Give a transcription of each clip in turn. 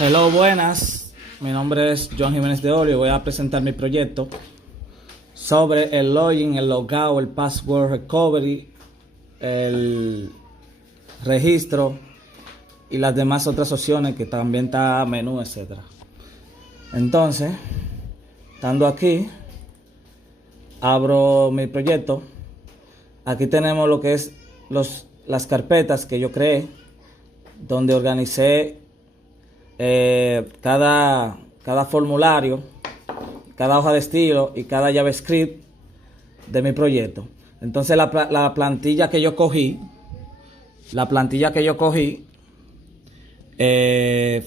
Hello, buenas. Mi nombre es John Jiménez de Oro y voy a presentar mi proyecto sobre el login, el logout, el password recovery, el registro y las demás otras opciones que también está menú, etcétera. Entonces, estando aquí, abro mi proyecto. Aquí tenemos lo que es las carpetas que yo creé, donde organicé cada formulario, cada hoja de estilo y cada JavaScript de mi proyecto. Entonces la plantilla que yo cogí,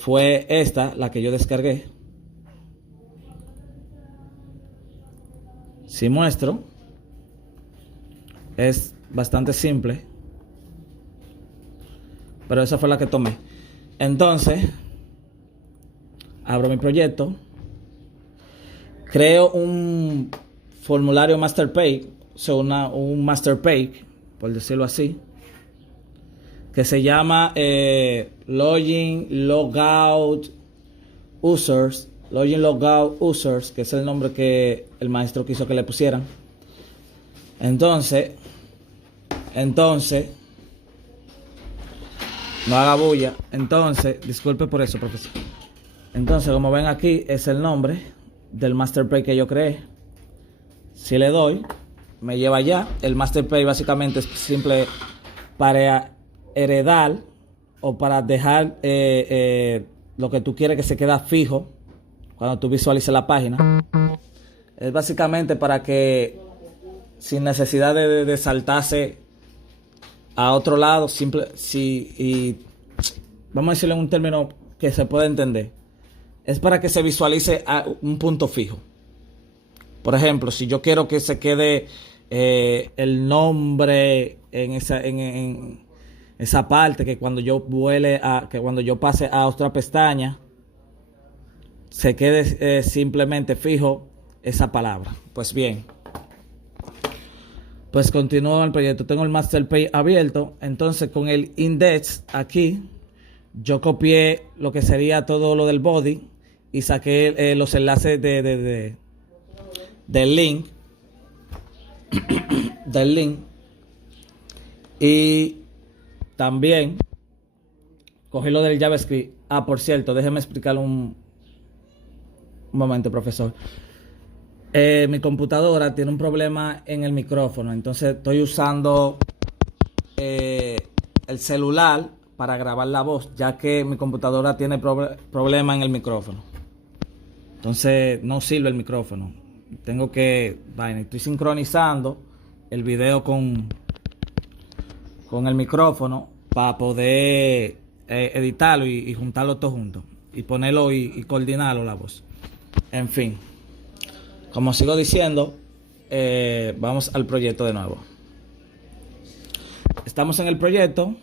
fue esta, la que yo descargué. Si muestro, es bastante simple, pero esa fue la que tomé. Entonces, abro mi proyecto, creo un formulario master page, o sea, un master page, por decirlo así, que se llama login logout users, que es el nombre que el maestro quiso que le pusieran. Entonces, no haga bulla. Entonces, disculpe por eso, profesor. Entonces, como ven aquí, es el nombre del master page que yo creé. Si le doy, me lleva allá. El master page básicamente es simple para heredar o para dejar lo que tú quieres que se quede fijo cuando tú visualices la página. Es básicamente para que, sin necesidad de saltarse a otro lado, vamos a decirlo en un término que se pueda entender. Es para que se visualice a un punto fijo. Por ejemplo, si yo quiero que se quede el nombre en esa parte, que cuando yo cuando yo pase a otra pestaña, se quede simplemente fijo esa palabra. Pues bien, pues continúo el proyecto. Tengo el master page abierto. Entonces, con el index aquí, yo copié lo que sería todo lo del body y saqué los enlaces del link. Y también cogí lo del JavaScript. Por cierto, déjeme explicarlo un momento, profesor. Mi computadora tiene un problema en el micrófono. Entonces estoy usando el celular para grabar la voz, ya que mi computadora tiene problema en el micrófono. Entonces no sirve el micrófono. Estoy sincronizando el video con el micrófono para poder editarlo y juntarlo todo junto y ponerlo y coordinarlo la voz. En fin, como sigo diciendo, vamos al proyecto de nuevo. Estamos en el proyecto.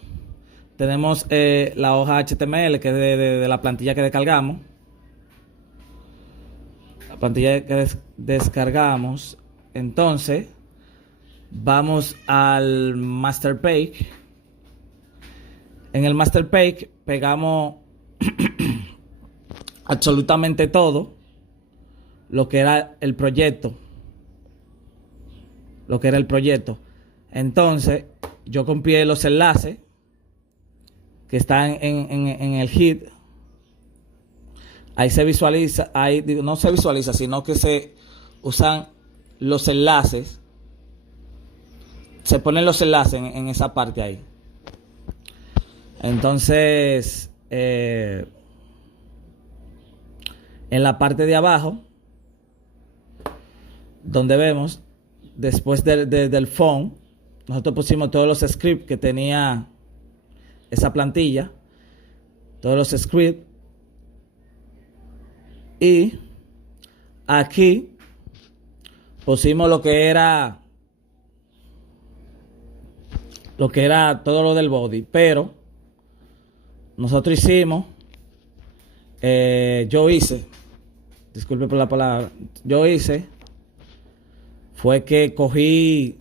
Tenemos la hoja HTML, que es de la plantilla que descargamos. La plantilla que descargamos. Entonces, vamos al master page. En el master page pegamos absolutamente todo lo que era el proyecto. Entonces, yo copié los enlaces que están en el head. Ahí se visualiza, no se visualiza, sino que se usan los enlaces. Se ponen los enlaces en esa parte ahí. Entonces, en la parte de abajo, donde vemos, después del phone, nosotros pusimos todos los scripts que tenía esa plantilla, todos los scripts, y aquí pusimos lo que era todo lo del body, pero nosotros hicimos, disculpe por la palabra, fue que cogí,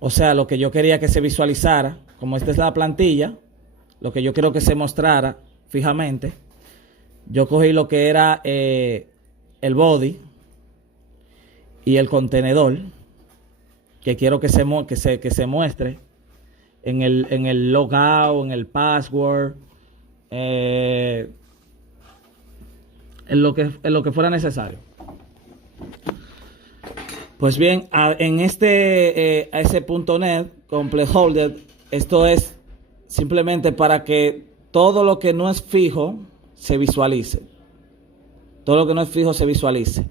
o sea, lo que yo quería que se visualizara, como esta es la plantilla, lo que yo quiero que se mostrara fijamente. Yo cogí lo que era el body y el contenedor, que quiero que se muestre en el logout, en el password, en lo que fuera necesario. Pues bien, en AS.NET Complete Holder, esto es simplemente para que todo lo que no es fijo se visualice. Todo lo que no es fijo se visualice.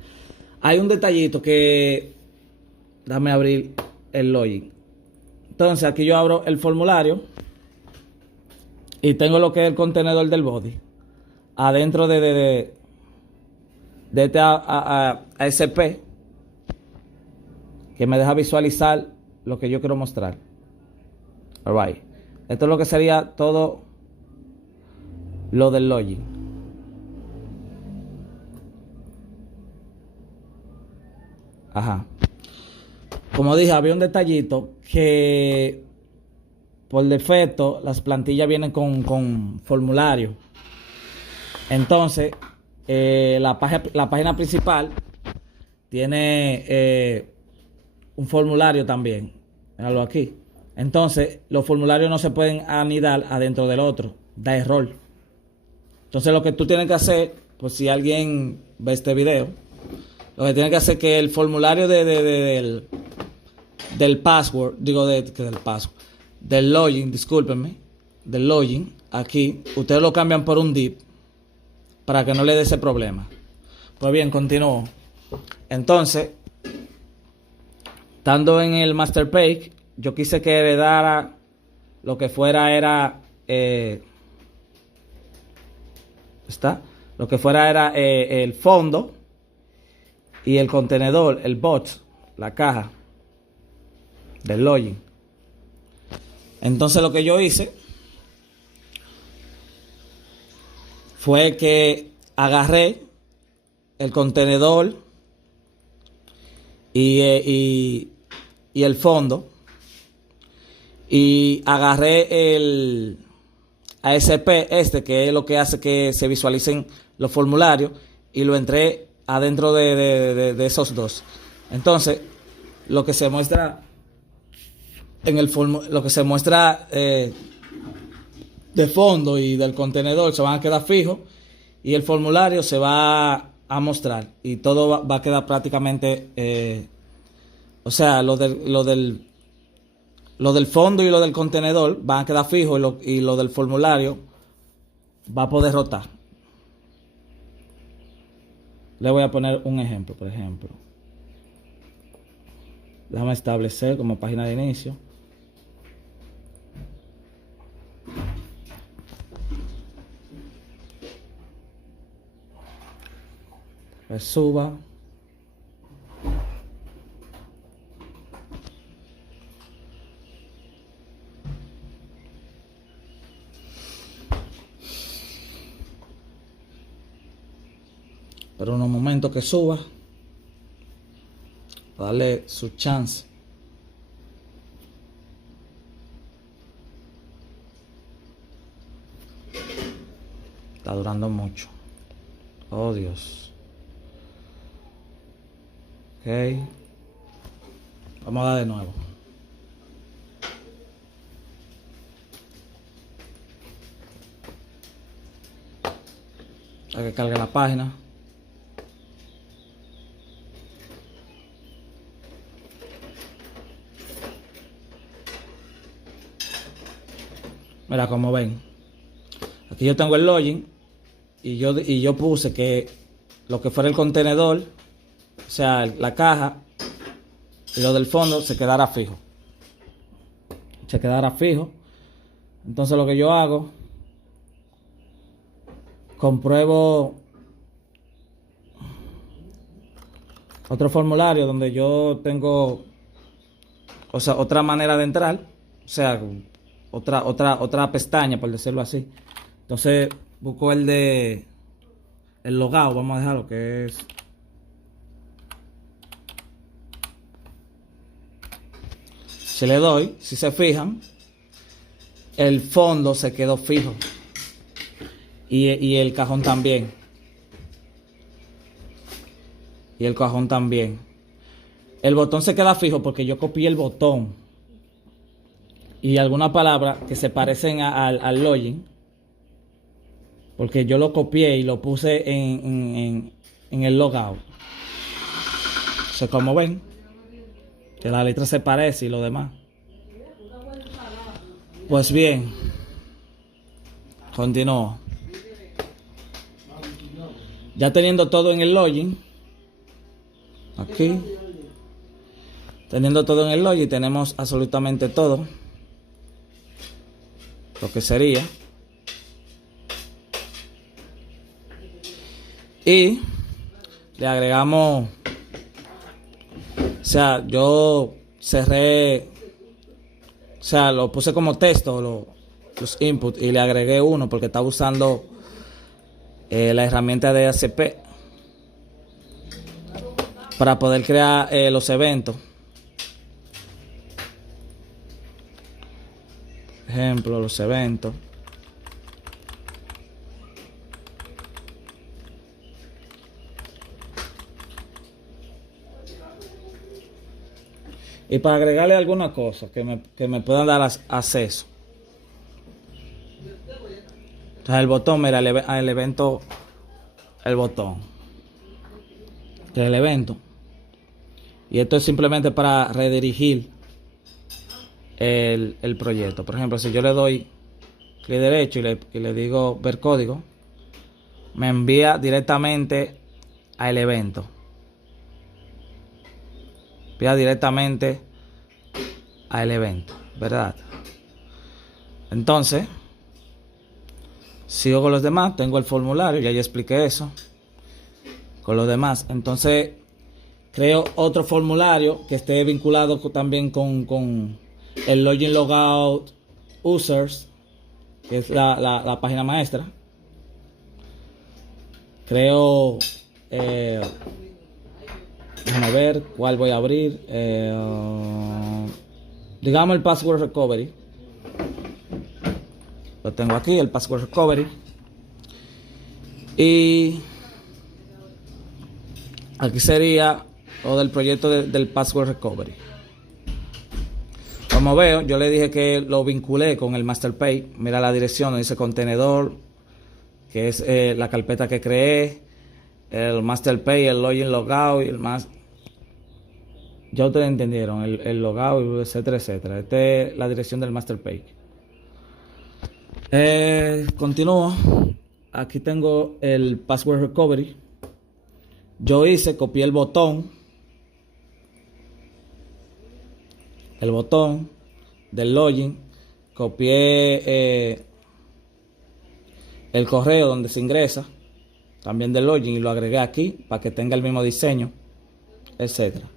Hay un detallito que... Déjame abrir el login. Entonces aquí yo abro el formulario y tengo lo que es el contenedor del body. Adentro de este ASP, que me deja visualizar lo que yo quiero mostrar. Alright. Esto es lo que sería todo lo del login. Ajá. Como dije, había un detallito que por defecto las plantillas vienen con formulario. Entonces, la página principal tiene un formulario también. Míralo aquí. Entonces, los formularios no se pueden anidar adentro del otro. Da error. Entonces, lo que tú tienes que hacer, pues si alguien ve este video, lo que tienes que hacer es que el formulario del password, del login, discúlpenme, del login, aquí, ustedes lo cambian por un div para que no le dé ese problema. Pues bien, continúo. Entonces, estando en el master page, yo quise que heredara lo que fuera era el fondo y el contenedor, el bot, la caja del login. Entonces lo que yo hice fue que agarré el contenedor y el fondo y agarré el ASP que es lo que hace que se visualicen los formularios, y lo entré adentro de esos dos. Entonces lo que se muestra lo que se muestra de fondo y del contenedor se van a quedar fijos, y el formulario se va a mostrar, y todo va a quedar prácticamente o sea, lo del fondo y lo del contenedor van a quedar fijos, y lo del formulario va a poder rotar. Le voy a poner un ejemplo, por ejemplo. Déjame establecer como página de inicio. Pues suba. Pero en un momento que suba, darle su chance. Está durando mucho. Oh, Dios. Ok. Vamos a dar de nuevo. Hay que cargar la página. Mira, como ven, aquí yo tengo el login y yo puse que lo que fuera el contenedor, o sea, la caja, y lo del fondo se quedara fijo. Entonces lo que yo hago, compruebo otro formulario donde yo tengo, o sea, otra manera de entrar, o sea, otra pestaña, por decirlo así. Entonces busco el logout, vamos a dejarlo que es si le doy, si se fijan, el fondo se quedó fijo y el cajón también. Y el cajón también. El botón se queda fijo porque yo copié el botón. Y algunas palabras que se parecen al login. Porque yo lo copié y lo puse en el logout. O sea, como ven, que la letra se parece y lo demás. Pues bien, continúo. Ya teniendo todo en el login, aquí, teniendo todo en el login, tenemos absolutamente todo lo que sería. Y le agregamos, o sea, yo cerré, o sea, lo puse como texto, los inputs, y le agregué uno porque estaba usando la herramienta de ACP para poder crear los eventos. Ejemplo, los eventos. Y para agregarle alguna cosa que me puedan dar acceso. Entonces el botón, mira, el evento, el botón. El evento. Y esto es simplemente para redirigir el proyecto. Por ejemplo, si yo le doy clic derecho y le digo ver código, me envía directamente al evento. Envía directamente al evento, ¿verdad? Entonces, sigo con los demás. Tengo el formulario, ya expliqué eso. Con los demás, entonces creo otro formulario que esté vinculado también con el login logout users, que es la página maestra. Creo, déjame ver cuál voy a abrir. Digamos el password recovery. Lo tengo aquí, el password recovery. Y aquí sería lo del proyecto del password recovery. Como veo, yo le dije que lo vinculé con el master page. Mira la dirección, dice contenedor, que es la carpeta que creé, el master page, el login logout y el más. Ya ustedes entendieron, el logout, etcétera, etcétera. Esta es la dirección del master page. Continúo. Aquí tengo el password recovery. Yo copié el botón del login, copié el correo donde se ingresa, también del login, y lo agregué aquí para que tenga el mismo diseño, etcétera.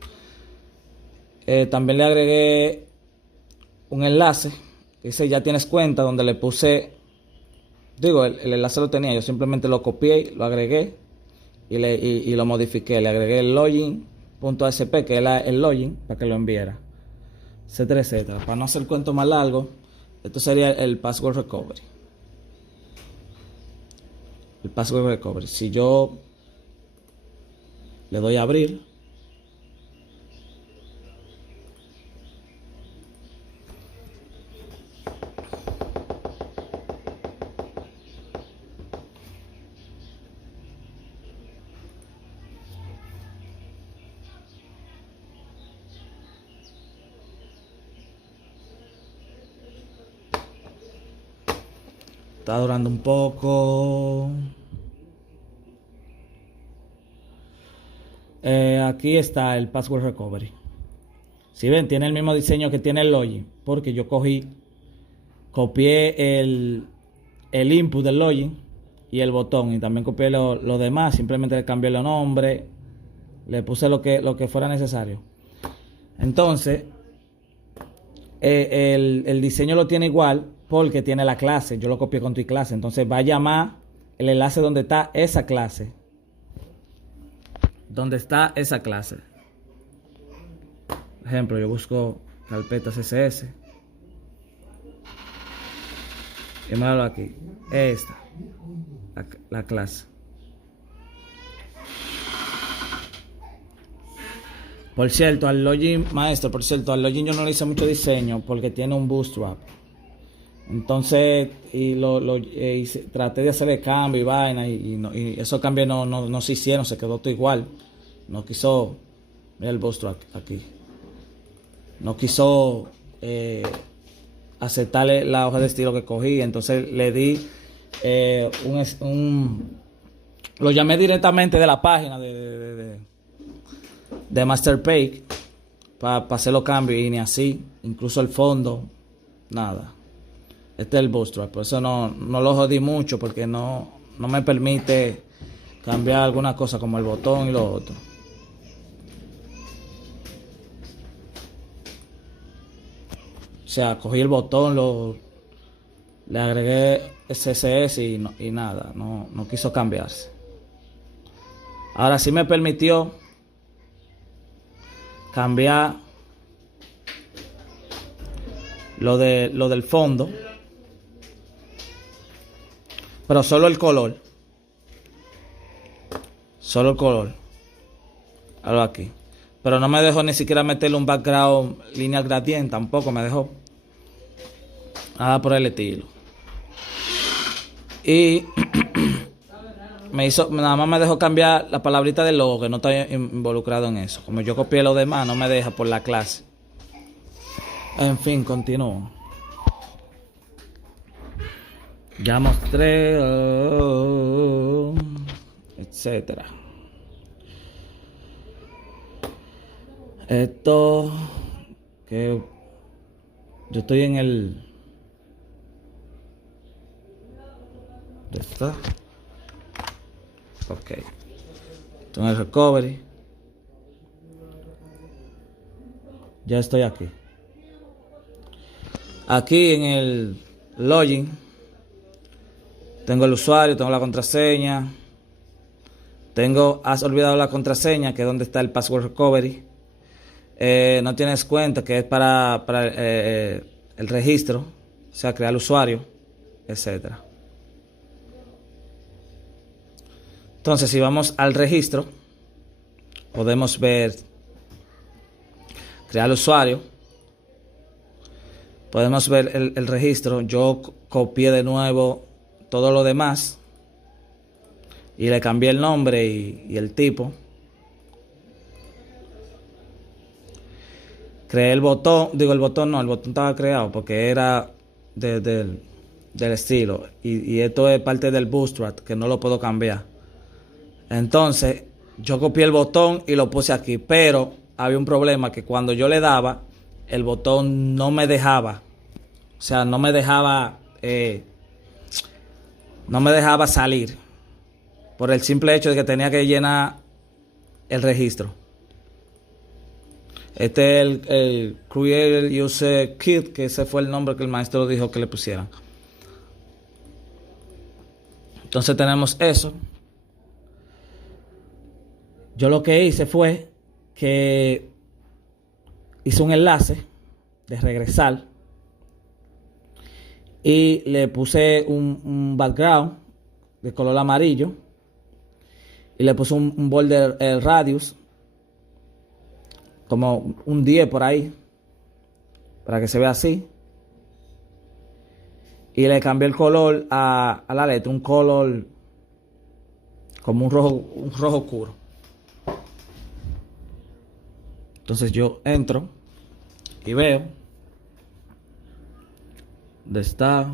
También le agregué un enlace que dice ya tienes cuenta, donde le puse, digo, el enlace lo tenía, yo simplemente lo copié, lo agregué y lo modifiqué. Le agregué el login.asp, que es el login, para que lo enviara, etcétera, etcétera. Para no hacer el cuento más largo, esto sería el password recovery. El password recovery. Si yo le doy a abrir, está durando un poco. Aquí está el password recovery. Si ven, tiene el mismo diseño que tiene el login, porque yo copié el input del login y el botón, y también copié lo demás. Simplemente le cambié los nombres, le puse lo que fuera necesario. Entonces el diseño lo tiene igual porque tiene la clase. Yo lo copié con tu clase, entonces va a llamar el enlace donde está esa clase. Donde está esa clase. Por ejemplo, yo busco carpetas CSS y me hablo aquí. Esta. la clase. Por cierto, al login, maestro, por cierto, al login yo no le hice mucho diseño porque tiene un bootstrap. Entonces, traté de hacerle cambio y vaina y esos cambios no se hicieron, se quedó todo igual. No quiso, mira el bootstrap aquí. No quiso aceptarle la hoja de estilo que cogí, entonces le di lo llamé directamente de la página de Masterpaint para hacer los cambios y ni así, incluso el fondo, nada. Este es el bootstrap, por eso no lo jodí mucho porque no me permite cambiar alguna cosa como el botón y lo otro. O sea, cogí el botón, le agregué SSS y nada, no quiso cambiarse. Ahora sí me permitió cambiar lo del fondo, pero solo el color. Solo el color. Ahora aquí. Pero no me dejó ni siquiera meterle un background lineal gradient, tampoco me dejó. Nada por el estilo. Y nada más me dejó cambiar la palabrita del logo, que no estoy involucrado en eso. Como yo copié lo demás, no me deja por la clase. En fin, continúo. Ya mostré, etcétera. Esto que yo estoy en el ¿está? Ok. Estoy en el recovery. Ya estoy aquí. Aquí en el login tengo el usuario, tengo la contraseña. Has olvidado la contraseña, que es donde está el password recovery. No tienes cuenta, que es para el registro, o sea, crear el usuario, etcétera. Entonces, si vamos al registro, podemos ver crear el usuario. Podemos ver el registro. Yo copié de nuevo todo lo demás y le cambié el nombre y el tipo. Creé el botón, el botón estaba creado porque era del estilo. Y esto es parte del bootstrap, que no lo puedo cambiar. Entonces, yo copié el botón y lo puse aquí, pero había un problema, que cuando yo le daba, el botón no me dejaba. O sea, no me dejaba salir. Por el simple hecho de que tenía que llenar el registro. Este es el Create User Kit, que ese fue el nombre que el maestro dijo que le pusieran. Entonces tenemos eso. Yo lo que hice fue que hice un enlace de regresar y le puse un background de color amarillo y le puse un border radius como un 10 por ahí para que se vea así, y le cambié el color a la letra, un color como un rojo oscuro. Entonces yo entro y veo dónde está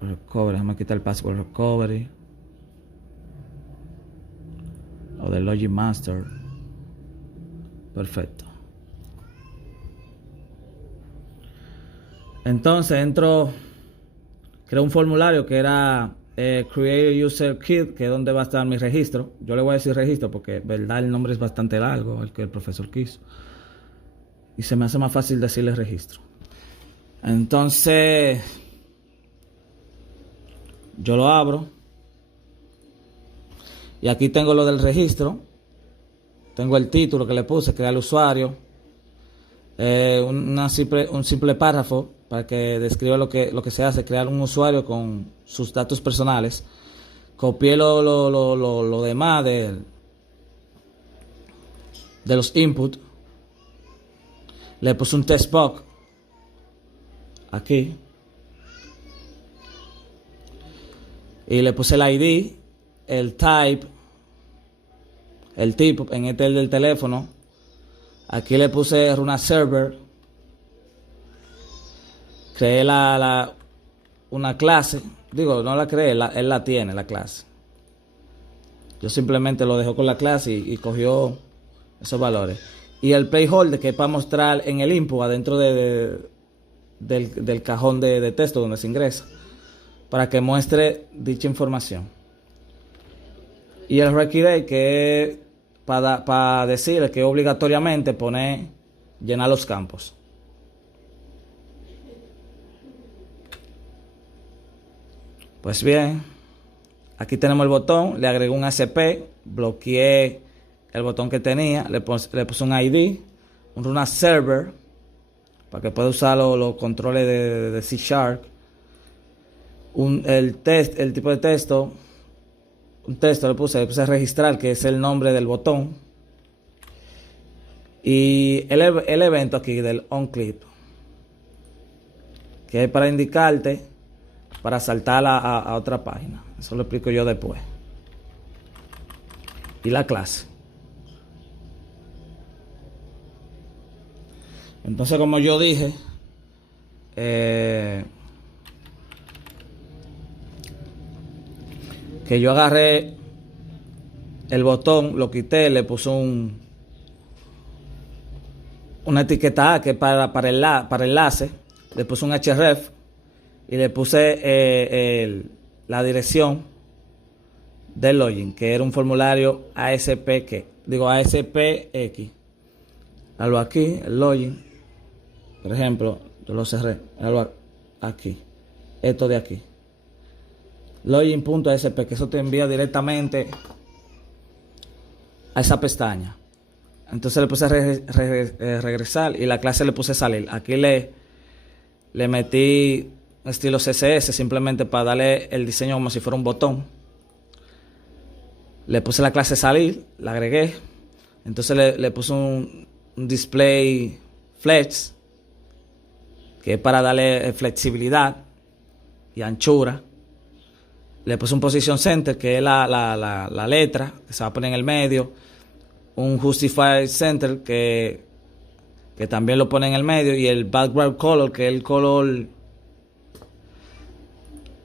recovery. Déjame quitar el password recovery, o del Login Master. Perfecto. Entonces entro, creo un formulario que era Create User Kit, que es donde va a estar mi registro. Yo le voy a decir registro porque, verdad, el nombre es bastante largo, el que el profesor quiso, y se me hace más fácil decirle registro. Entonces yo lo abro y aquí tengo lo del registro. tengo el título que le puse, crear el usuario, un simple párrafo para que describa lo que se hace, crear un usuario con sus datos personales. Copié lo demás de los inputs. Le puse un text box aquí. Y le puse el ID, el type, el tipo, en este el del teléfono. Aquí le puse run a server. Creé una clase. Digo, no la creé, él la tiene, la clase. Yo simplemente lo dejo con la clase y cogió esos valores. Y el placeholder, que es para mostrar en el input adentro del cajón de texto donde se ingresa, para que muestre dicha información. Y el require, que es para decirle que obligatoriamente llenar los campos. Pues bien, aquí tenemos el botón, le agregué un ASP, bloqueé el botón que tenía, le puse un ID, un run as server, para que pueda usar los controles de C#, el tipo de texto, un texto le puse registrar, que es el nombre del botón, y el evento aquí del onClip, que es para indicarte, para saltar a otra página. Eso lo explico yo después. Y la clase. Entonces, como yo dije, que yo agarré el botón, lo quité, le puse una etiqueta A, que es para enlace, le puse un href y le puse la dirección del login, que era un formulario ASPX. Algo aquí, el login. Por ejemplo, yo lo cerré. Algo aquí. Esto de aquí. Login.asp, que eso te envía directamente a esa pestaña. Entonces le puse regresar y la clase le puse salir. Aquí le metí estilo CSS simplemente para darle el diseño como si fuera un botón. Le puse la clase salir, la agregué. Entonces le puse un display flex, que es para darle flexibilidad y anchura. Le puse un position center, que es la letra que se va a poner en el medio. Un justify center, que también lo pone en el medio. Y el background color, que es el color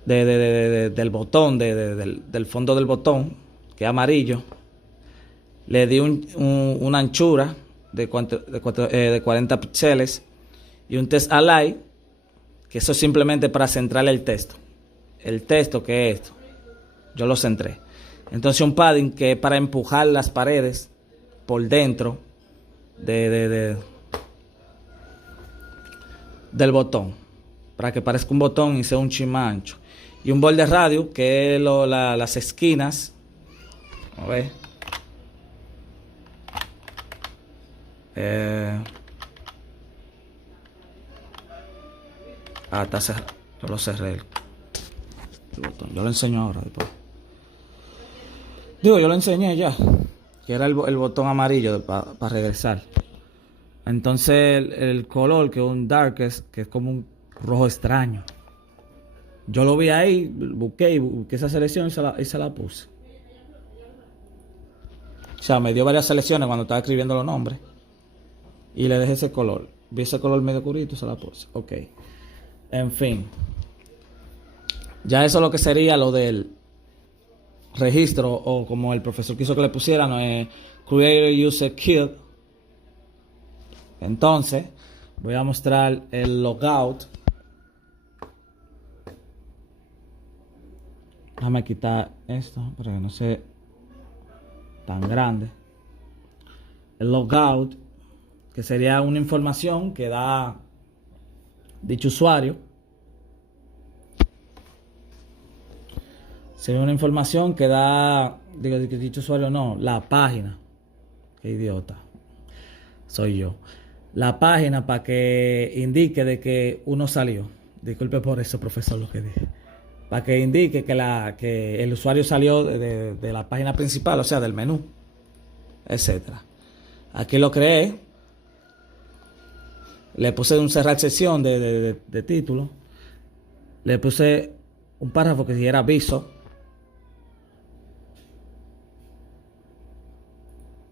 del botón, del fondo del botón, que es amarillo. Le di una anchura de 40 píxeles y un text align, que eso es simplemente para centrar el texto. El texto, que es esto, yo lo centré. Entonces un padding, que es para empujar las paredes por dentro del botón, para que parezca un botón y sea un chin más ancho. Y un border radius, que es las esquinas. A ver. Está cerrado. Yo lo cerré el botón. Yo lo enseño ahora después. Yo lo enseñé ya, que era el botón amarillo para regresar. Entonces el color, que es un darkest, que es como un rojo extraño. Yo lo vi ahí, busqué esa selección y se la puse. O sea, me dio varias selecciones cuando estaba escribiendo los nombres. Y le dejé ese color. Vi ese color medio oscurito y se la puse. Ok. En fin. Ya eso es lo que sería lo del registro, o como el profesor quiso que le pusieran, Creator User Kit. Entonces, voy a mostrar el logout. Déjame quitar esto para que no sea tan grande. El logout, que sería una información que da dicho usuario. Sería una información que da, dicho usuario no, la página. Qué idiota. Soy yo. La página para que indique de que uno salió. Disculpe por eso, profesor, lo que dije. Para que indique que el usuario salió de la página principal, o sea, del menú, etcétera. Aquí lo creé. Le puse un cerrar sesión de título. Le puse un párrafo que dijera aviso.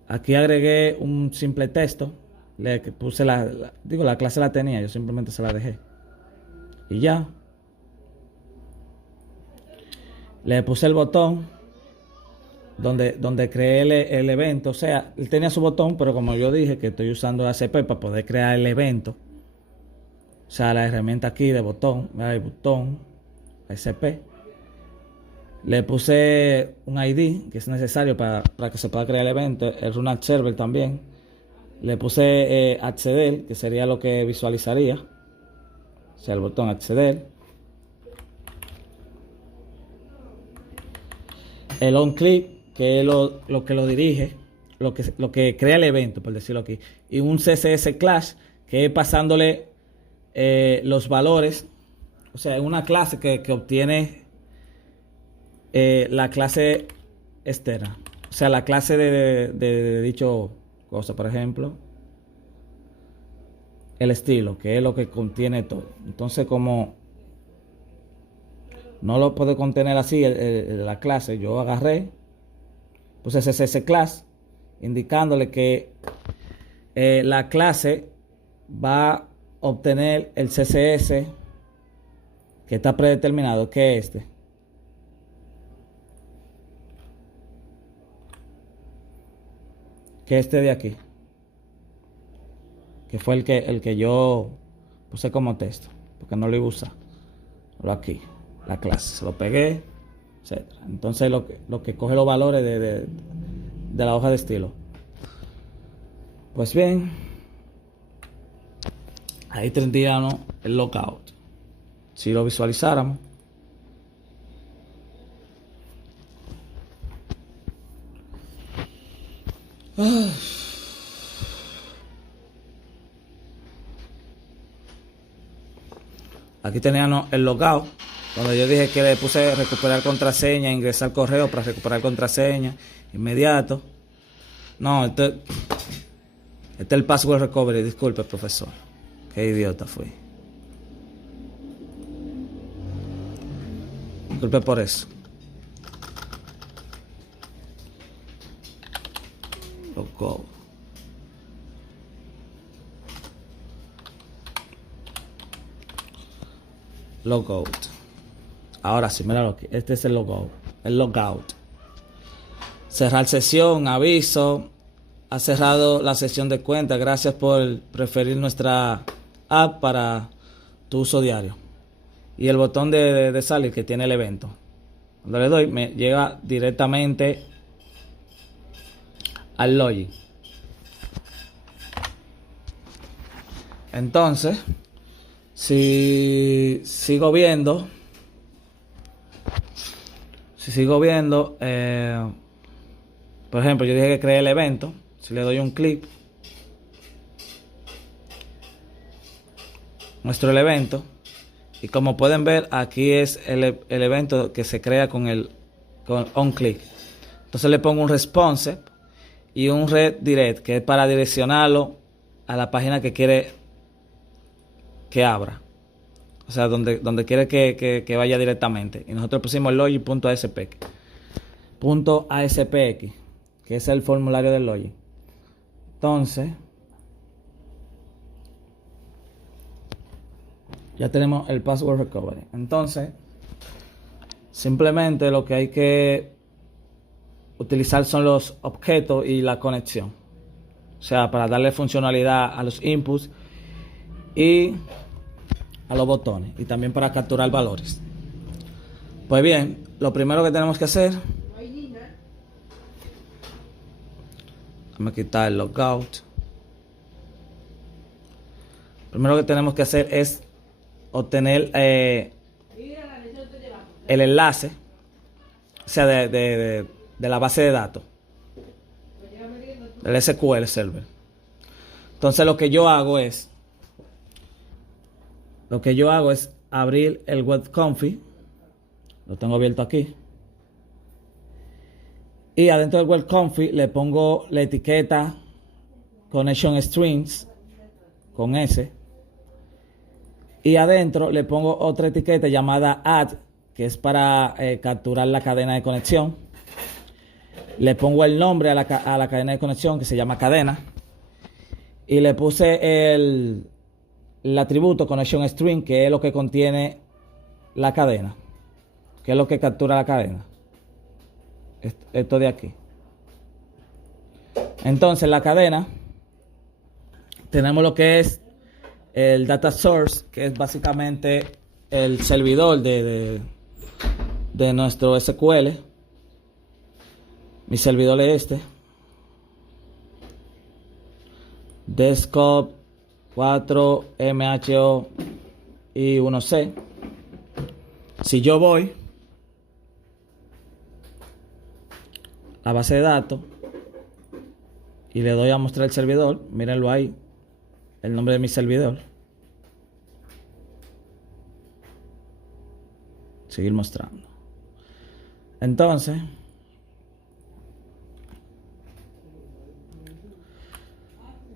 Aquí agregué un simple texto. Le puse la clase la tenía, yo simplemente se la dejé. Y ya. Le puse el botón donde creé el evento. O sea, él tenía su botón, pero como yo dije que estoy usando ACP para poder crear el evento. O sea, la herramienta aquí de botón, el botón ACP. Le puse un ID que es necesario para que se pueda crear el evento. El Run Ad Server también. Le puse acceder, que sería lo que visualizaría. O sea, el botón acceder. El on click, que es lo que lo dirige, lo que crea el evento, por decirlo aquí. Y un CSS class, que es pasándole los valores. O sea, es una clase que obtiene la clase externa. O sea, la clase de dicho cosa, por ejemplo. El estilo, que es lo que contiene todo. Entonces, como no lo puede contener así la clase, yo agarré, puse CSS class, indicándole que la clase va a obtener el CSS que está predeterminado, que es este. Que este de aquí. Que fue el que yo puse como texto, porque no lo iba a usar. Lo aquí, la clase, se lo pegué, etc. Entonces lo que coge los valores de la hoja de estilo. Pues bien, ahí tendríamos el logout. Si lo visualizáramos, aquí teníamos el logout, donde yo dije que le puse recuperar contraseña, ingresar correo para recuperar contraseña inmediato. No, este es el password recovery. Disculpe, profesor, qué idiota fui. Disculpe por eso. Logout. Logout. Ahora sí, míralo aquí. Este es el logout. El logout. Cerrar sesión, aviso. Ha cerrado la sesión de cuenta. Gracias por preferir nuestra app para tu uso diario. Y el botón de salir que tiene el evento. Cuando le doy, me llega directamente al login. Entonces, si sigo viendo, por ejemplo, yo dije que creé el evento. Si le doy un clic, muestro el evento. Y como pueden ver, aquí es el evento que se crea con on click. Entonces le pongo un responsive y un redirect, que es para direccionarlo a la página que quiere que abra. O sea, donde quiere que vaya directamente. Y nosotros pusimos login.aspx, que es el formulario del login. Entonces, ya tenemos el password recovery. Entonces, simplemente lo que hay que utilizar son los objetos y la conexión. O sea, para darle funcionalidad a los inputs y a los botones. Y también para capturar valores. Pues bien, lo primero que tenemos que hacer, vamos a quitar el logout. Primero que tenemos que hacer es obtener el enlace, o sea, de la base de datos. del SQL Server. Entonces lo que yo hago es abrir el web config. Lo tengo abierto aquí. Y adentro del web config le pongo la etiqueta connection strings con S. Y adentro le pongo otra etiqueta llamada add, que es para capturar la cadena de conexión. Le pongo el nombre a la cadena de conexión, que se llama cadena. Y le puse el atributo connection string, que es lo que contiene la cadena, que es lo que captura la cadena. Esto de aquí. Entonces la cadena, tenemos lo que es el data source, que es básicamente el servidor de nuestro SQL. Mi servidor es este. Desktop 4 MHO y 1C. Si yo voy a base de datos y le doy a mostrar el servidor, mírenlo ahí, el nombre de mi servidor. Seguir mostrando. Entonces,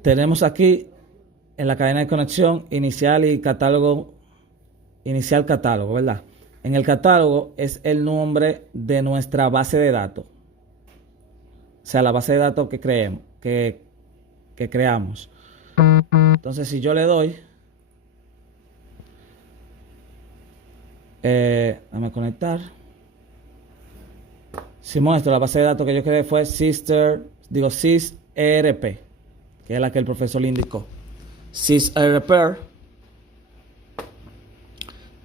tenemos aquí en la cadena de conexión inicial y catálogo, inicial catálogo, ¿verdad? En el catálogo es el nombre de nuestra base de datos. O sea, la base de datos que creamos. Entonces, si yo le doy, déjame conectar. Si muestro la base de datos que yo creé fue syserp, que es la que el profesor le indicó. syserp.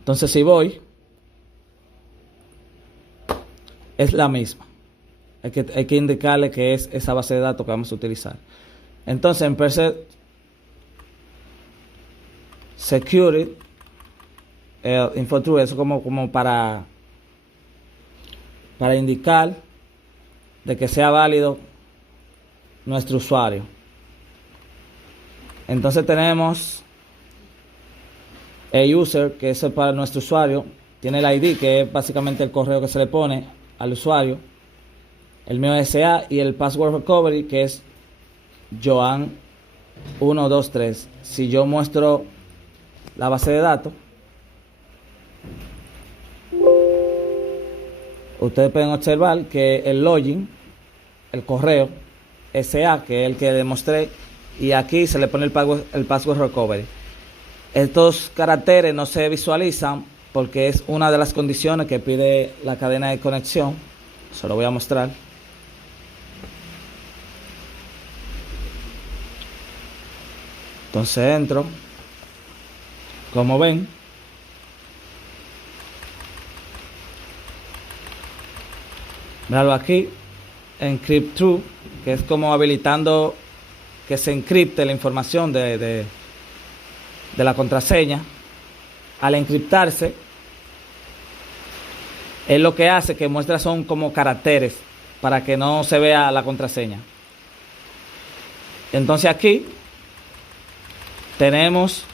Entonces, si voy, es la misma. Hay que indicarle que es esa base de datos que vamos a utilizar. Entonces, en Preset Security, InfoTrue, eso como para indicar de que sea válido nuestro usuario. Entonces tenemos el user, que es para nuestro usuario. Tiene el ID, que es básicamente el correo que se le pone al usuario. El mío es SA, y el password recovery, que es Joan123. Si yo muestro la base de datos, ustedes pueden observar que el login, el correo SA, que es el que demostré, y aquí se le pone el password recovery. Estos caracteres no se visualizan porque es una de las condiciones que pide la cadena de conexión. Se lo voy a mostrar. Entonces entro. Como ven, míralo aquí, encrypt true, que es como habilitando que se encripte la información de la contraseña. Al encriptarse, es lo que hace que muestra son como caracteres para que no se vea la contraseña. Entonces aquí tenemos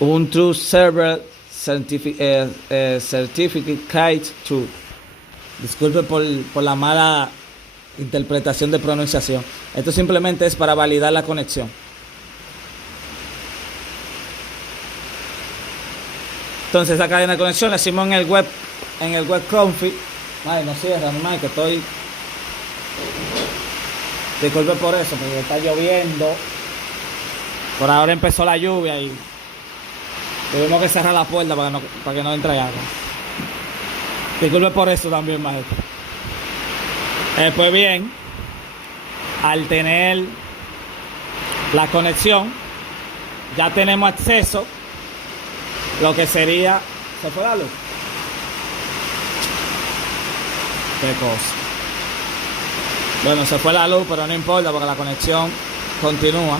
un True Server Certificate True. Disculpe por la mala interpretación de pronunciación. Esto simplemente es para validar la conexión. Entonces esa cadena de conexión la hicimos en el web config. Ay, no cierra, no, que estoy. Disculpe por eso, porque está lloviendo. Por ahora empezó la lluvia y tuvimos que cerrar la puerta para que no entre agua. Disculpe por eso también, maestro. Pues bien, al tener la conexión, ya tenemos acceso lo que sería. ¿Se fue la luz? Qué cosa. Bueno, se fue la luz, pero no importa porque la conexión continúa.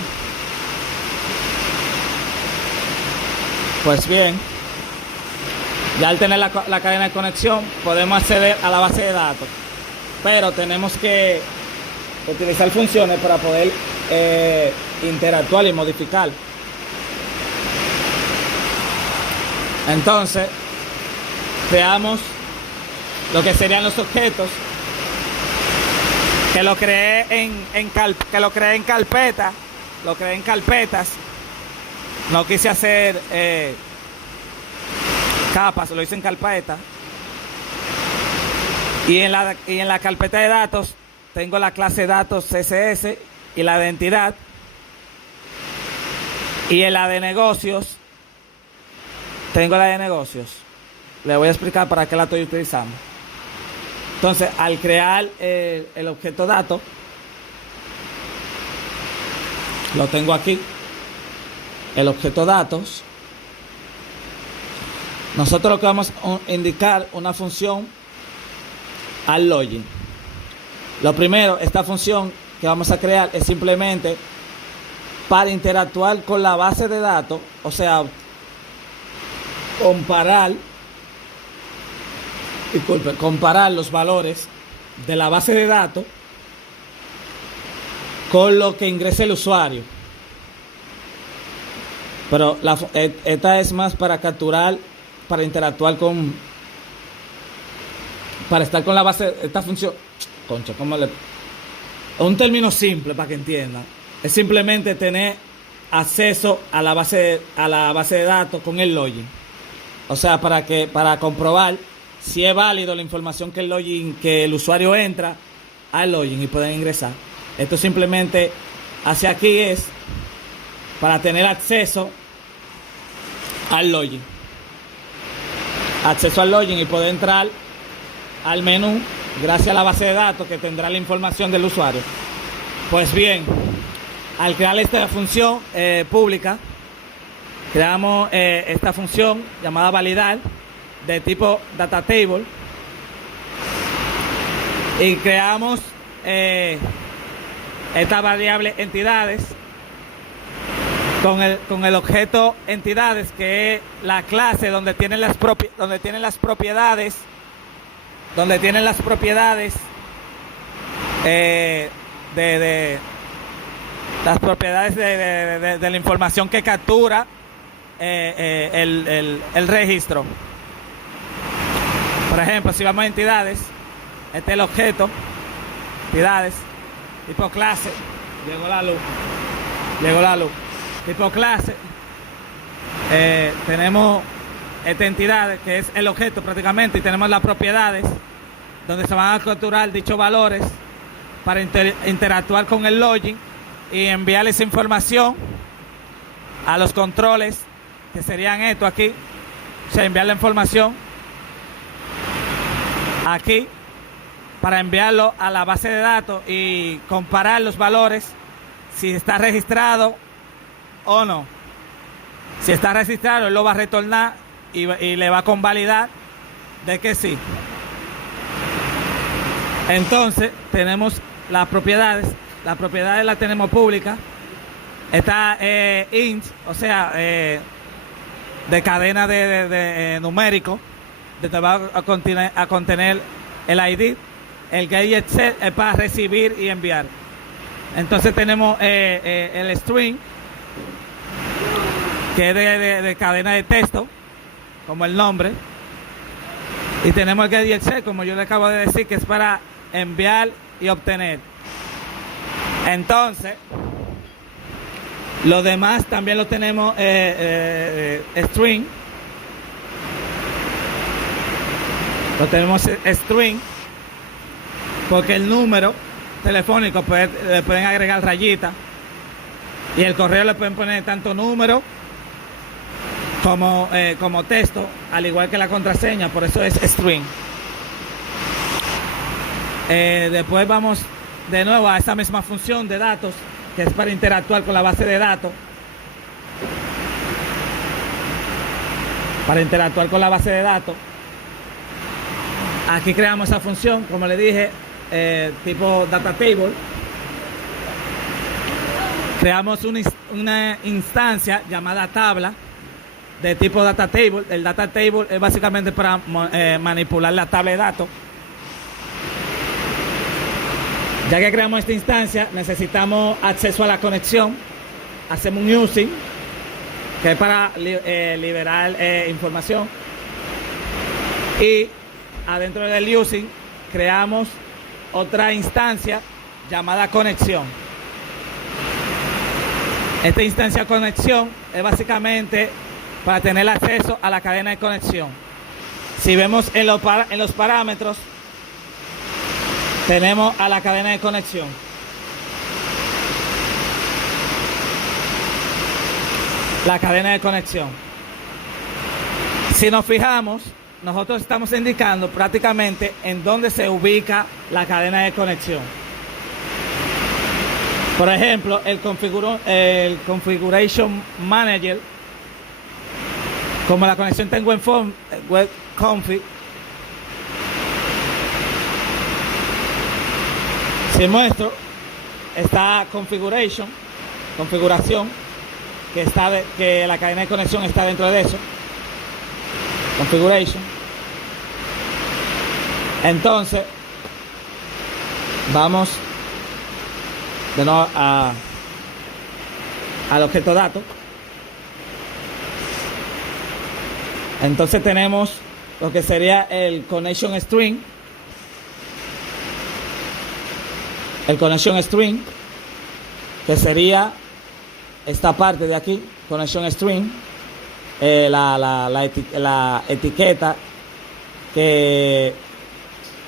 Pues bien, ya al tener la cadena de conexión podemos acceder a la base de datos. pero tenemos que utilizar funciones para poder interactuar y modificar. Entonces, creamos lo que serían los objetos, que lo creé en carpetas. No quise hacer capas, lo hice en carpeta. Y en la carpeta de datos tengo la clase datos CSS y la de entidad. Y en la de negocios tengo la de negocios. Le voy a explicar para qué la estoy utilizando. Entonces, al crear el objeto dato, lo tengo aquí, el objeto datos. Nosotros lo que vamos a indicar una función al login. Lo primero, esta función que vamos a crear es simplemente para interactuar con la base de datos, o sea, comparar los valores de la base de datos con lo que ingrese el usuario. Pero esta es más para capturar, para interactuar para estar con la base. Esta función, concha, un término simple para que entiendan, es simplemente tener acceso a la base de datos con el login. O sea, para comprobar si es válido la información que el usuario entra al login y pueden ingresar. Esto simplemente hacia aquí es para tener acceso al login. Acceso al login y poder entrar al menú gracias a la base de datos que tendrá la información del usuario. Pues bien, al crear esta función pública, creamos esta función llamada validar de tipo data table y creamos esta variable entidades con el objeto entidades, que es la clase donde tienen las propiedades de la información que captura el registro. Por ejemplo, si vamos a entidades, este es el objeto, entidades, tipo clase, llegó la luz, tipo clase, tenemos esta entidad que es el objeto prácticamente, y tenemos las propiedades donde se van a capturar dichos valores para interactuar con el login y enviar esa información a los controles, que serían esto aquí. O sea, enviar la información aquí para enviarlo a la base de datos y comparar los valores si está registrado o no. Si está registrado, él lo va a retornar y le va a convalidar de que sí. Entonces tenemos las propiedades. Las propiedades las tenemos públicas. Está int, o sea, de cadena de numérico, donde va a contener el ID. El get y set es para recibir y enviar. Entonces tenemos el string, que es de cadena de texto, como el nombre. Y tenemos el get y el set, como yo le acabo de decir, que es para enviar y obtener. Entonces, lo demás también lo tenemos string. Lo tenemos string porque el número telefónico le pueden agregar rayitas, y el correo le pueden poner tanto número como texto, al igual que la contraseña, por eso es string. Después vamos de nuevo a esa misma función de datos, que es para interactuar con la base de datos. Para interactuar con la base de datos, aquí creamos esa función, como le dije, tipo data table. Creamos una instancia llamada tabla de tipo data table. El data table es básicamente para manipular la tabla de datos. Ya que creamos esta instancia, necesitamos acceso a la conexión. Hacemos un using, que es para liberar información. Y adentro del using creamos otra instancia llamada conexión. Esta instancia conexión es básicamente para tener acceso a la cadena de conexión. Si vemos en los parámetros, tenemos a la cadena de conexión. La cadena de conexión. Si nos fijamos, nosotros estamos indicando prácticamente en dónde se ubica la cadena de conexión. Por ejemplo, el Configuration Manager, como la conexión está en web config, si muestro, está configuración, que la cadena de conexión está dentro de eso. Configuration. Entonces, vamos de nuevo al objeto datos. Entonces tenemos lo que sería el connection string. El connection string, que sería esta parte de aquí, connection string, la etiqueta que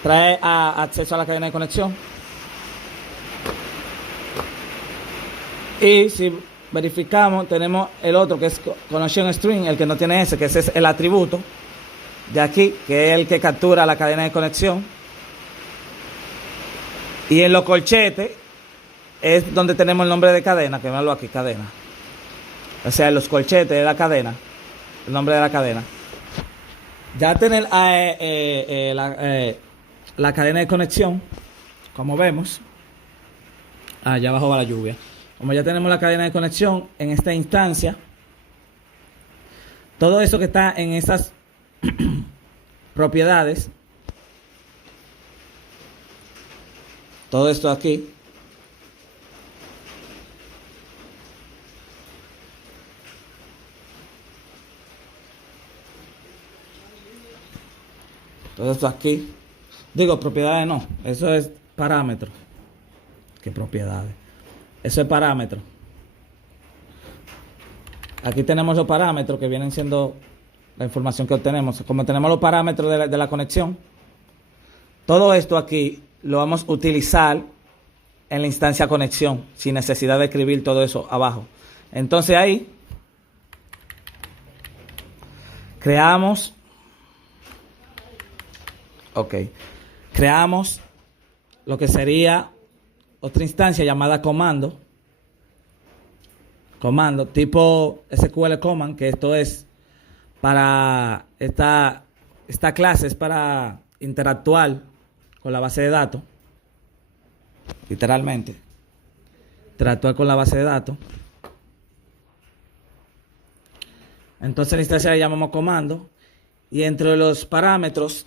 trae acceso a la cadena de conexión. Y si verificamos, tenemos el otro que es connection string, el que no tiene ese, que ese es el atributo de aquí, que es el que captura la cadena de conexión. Y en los corchetes es donde tenemos el nombre de cadena, que veanlo aquí, cadena. O sea, en los corchetes de la cadena, el nombre de la cadena. Ya tener la cadena de conexión, como vemos, allá abajo va la lluvia. Como ya tenemos la cadena de conexión en esta instancia, todo eso que está en esas propiedades, todo esto aquí, todo esto aquí, digo propiedades no, eso es parámetros. ¿Qué propiedades? Eso es parámetro. Aquí tenemos los parámetros que vienen siendo la información que obtenemos. Como tenemos los parámetros de la conexión, todo esto aquí lo vamos a utilizar en la instancia conexión, sin necesidad de escribir todo eso abajo. Entonces ahí creamos lo que sería otra instancia llamada comando tipo SQL command, que esto es para esta clase es para interactuar con la base de datos, literalmente interactuar con la base de datos. Entonces la instancia le llamamos comando, y entre los parámetros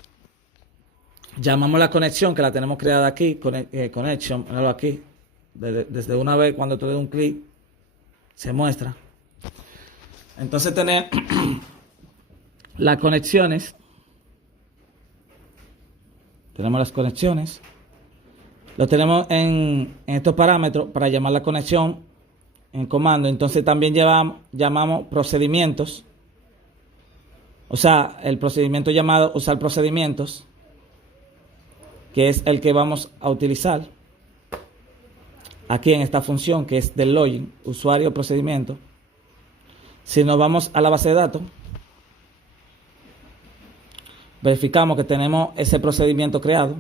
llamamos la conexión, que la tenemos creada aquí, connection, aquí, desde una vez cuando tú le das un clic, se muestra. Entonces tener las conexiones, tenemos las conexiones, lo tenemos en estos parámetros para llamar la conexión en comando. Entonces también llamamos procedimientos, o sea, el procedimiento llamado usar procedimientos, que es el que vamos a utilizar aquí en esta función, que es del login, usuario procedimiento. Si nos vamos a la base de datos, verificamos que tenemos ese procedimiento creado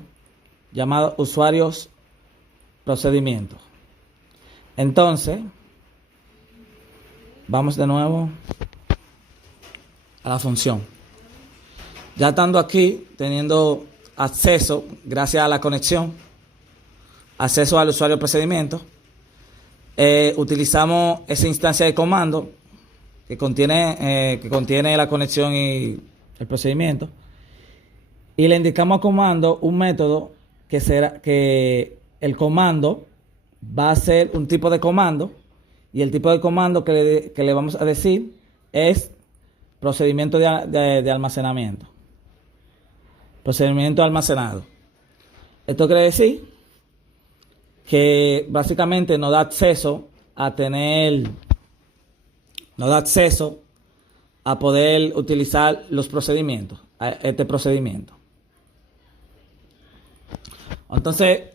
llamado usuarios procedimientos. Entonces vamos de nuevo a la función. Ya estando aquí, teniendo acceso, gracias a la conexión, acceso al usuario procedimiento, utilizamos esa instancia de comando que contiene la conexión y el procedimiento, y le indicamos a comando un método que el comando va a ser un tipo de comando, y el tipo de comando que le vamos a decir es procedimiento de almacenamiento. Procedimiento almacenado. Esto quiere decir que básicamente nos da acceso a poder utilizar los procedimientos, este procedimiento. Entonces,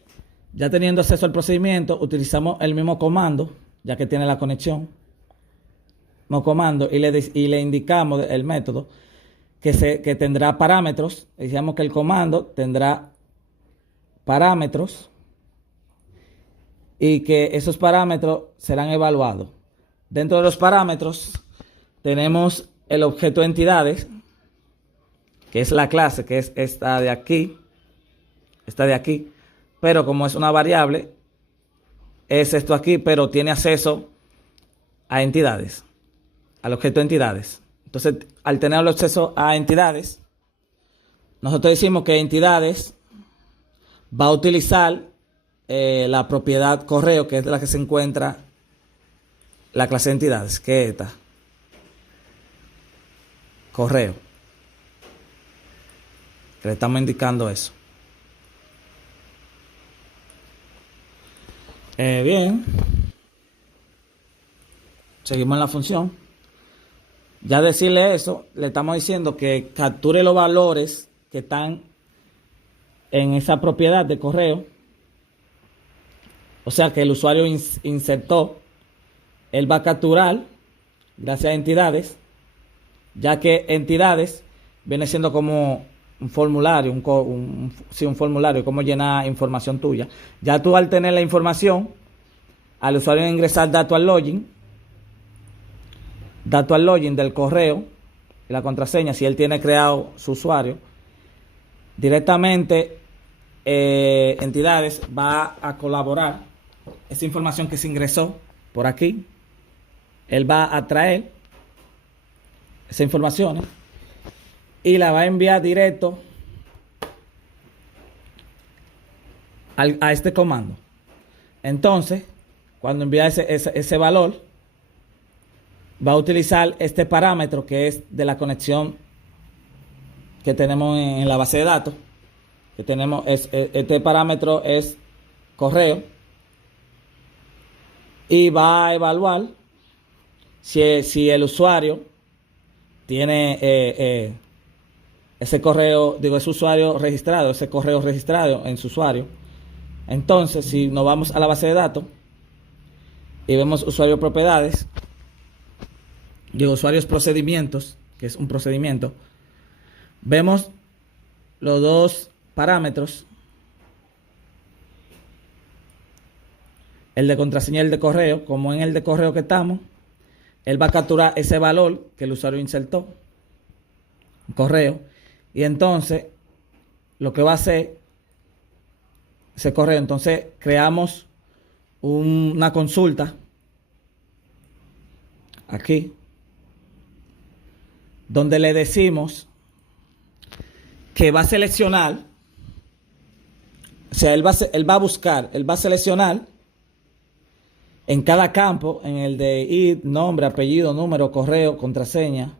ya teniendo acceso al procedimiento, utilizamos el mismo comando, ya que tiene la conexión, mismo comando, y le indicamos el método que tendrá parámetros. Decíamos que el comando tendrá parámetros y que esos parámetros serán evaluados. Dentro de los parámetros tenemos el objeto de entidades, que es la clase, que es esta de aquí, pero como es una variable, es esto aquí, pero tiene acceso a entidades, al objeto de entidades. Entonces, al tener el acceso a entidades, nosotros decimos que entidades va a utilizar la propiedad correo, que es la que se encuentra la clase de entidades, que es esta, correo, que le estamos indicando eso. Bien, seguimos en la función. Ya decirle eso, le estamos diciendo que capture los valores que están en esa propiedad de correo. O sea que el usuario insertó, él va a capturar gracias a entidades, ya que entidades viene siendo como un formulario, un formulario, como llenar información tuya. Ya tú, al tener la información, al usuario ingresar dato al login del correo y la contraseña, si él tiene creado su usuario, directamente entidades va a colaborar esa información que se ingresó por aquí. Él va a traer esa información y la va a enviar directo a este comando. Entonces, cuando envía ese valor, va a utilizar este parámetro que es de la conexión que tenemos en la base de datos. Que tenemos este parámetro es correo, y va a evaluar si el usuario tiene ese correo, ese usuario registrado, ese correo registrado en su usuario. Entonces, si nos vamos a la base de datos y vemos usuario propiedades, usuarios procedimientos, que es un procedimiento, vemos los dos parámetros, el de contraseña y el de correo. Como en el de correo que estamos, él va a capturar ese valor que el usuario insertó, correo, y entonces lo que va a hacer ese correo, entonces creamos una consulta aquí, donde le decimos que va a seleccionar, o sea, él va a seleccionar en cada campo, en el de ID, nombre, apellido, número, correo, contraseña,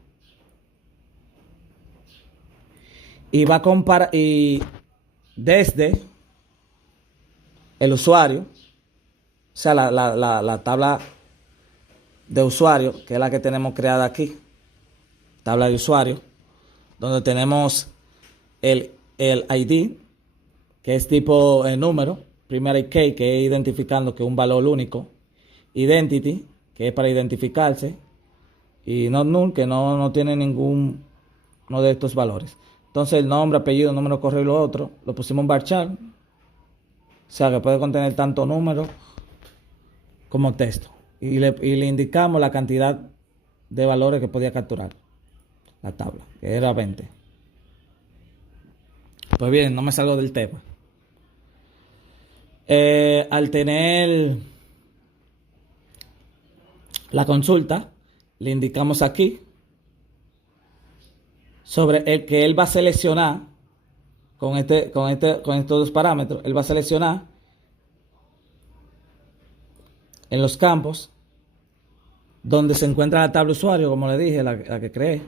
y va a comparar, y desde el usuario, o sea, la tabla de usuario, que es la que tenemos creada aquí, tabla de usuario, donde tenemos el ID, que es tipo número, primary key, que es identificando que es un valor único, identity, que es para identificarse, y not null, que no tiene ninguno de estos valores. Entonces el nombre, apellido, número, correo y lo otro lo pusimos en varchar, o sea que puede contener tanto número como texto, y le indicamos la cantidad de valores que podía capturar la tabla, que era 20. Pues bien, no me salgo del tema. Al tener la consulta, le indicamos aquí sobre el que él va a seleccionar con estos dos parámetros. Él va a seleccionar en los campos donde se encuentra la tabla usuario, como le dije, la que creé.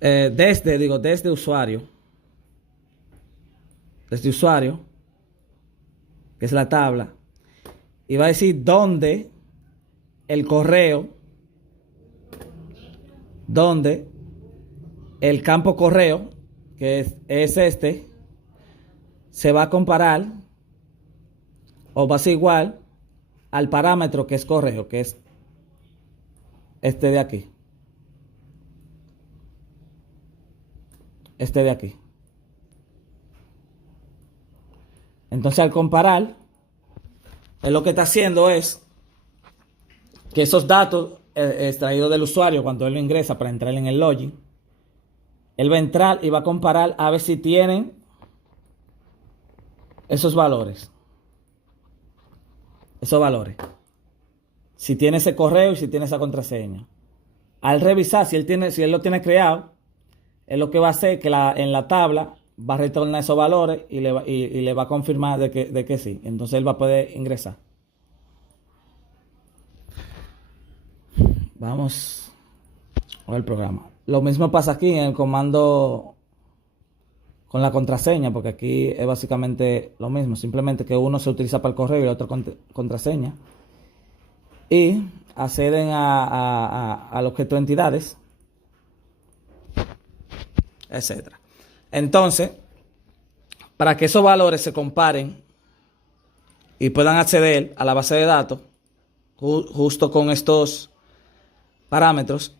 Desde usuario, que es la tabla, y va a decir dónde el correo, donde el campo correo, que es este, se va a comparar o va a ser igual al parámetro que es correo, que es este de aquí. Este de aquí. Entonces, al comparar, él lo que está haciendo es que esos datos extraídos del usuario, cuando él lo ingresa para entrar en el login, él va a entrar y va a comparar a ver si tienen esos valores. Esos valores. Si tiene ese correo y si tiene esa contraseña. Al revisar si él lo tiene creado, él lo que va a hacer es que en la tabla va a retornar esos valores y le va a confirmar de que sí. Entonces él va a poder ingresar. Vamos al programa. Lo mismo pasa aquí en el comando con la contraseña, porque aquí es básicamente lo mismo, simplemente que uno se utiliza para el correo y el otro contraseña. Y acceden al objeto de entidades, etcétera. Entonces, para que esos valores se comparen y puedan acceder a la base de datos justo con estos parámetros,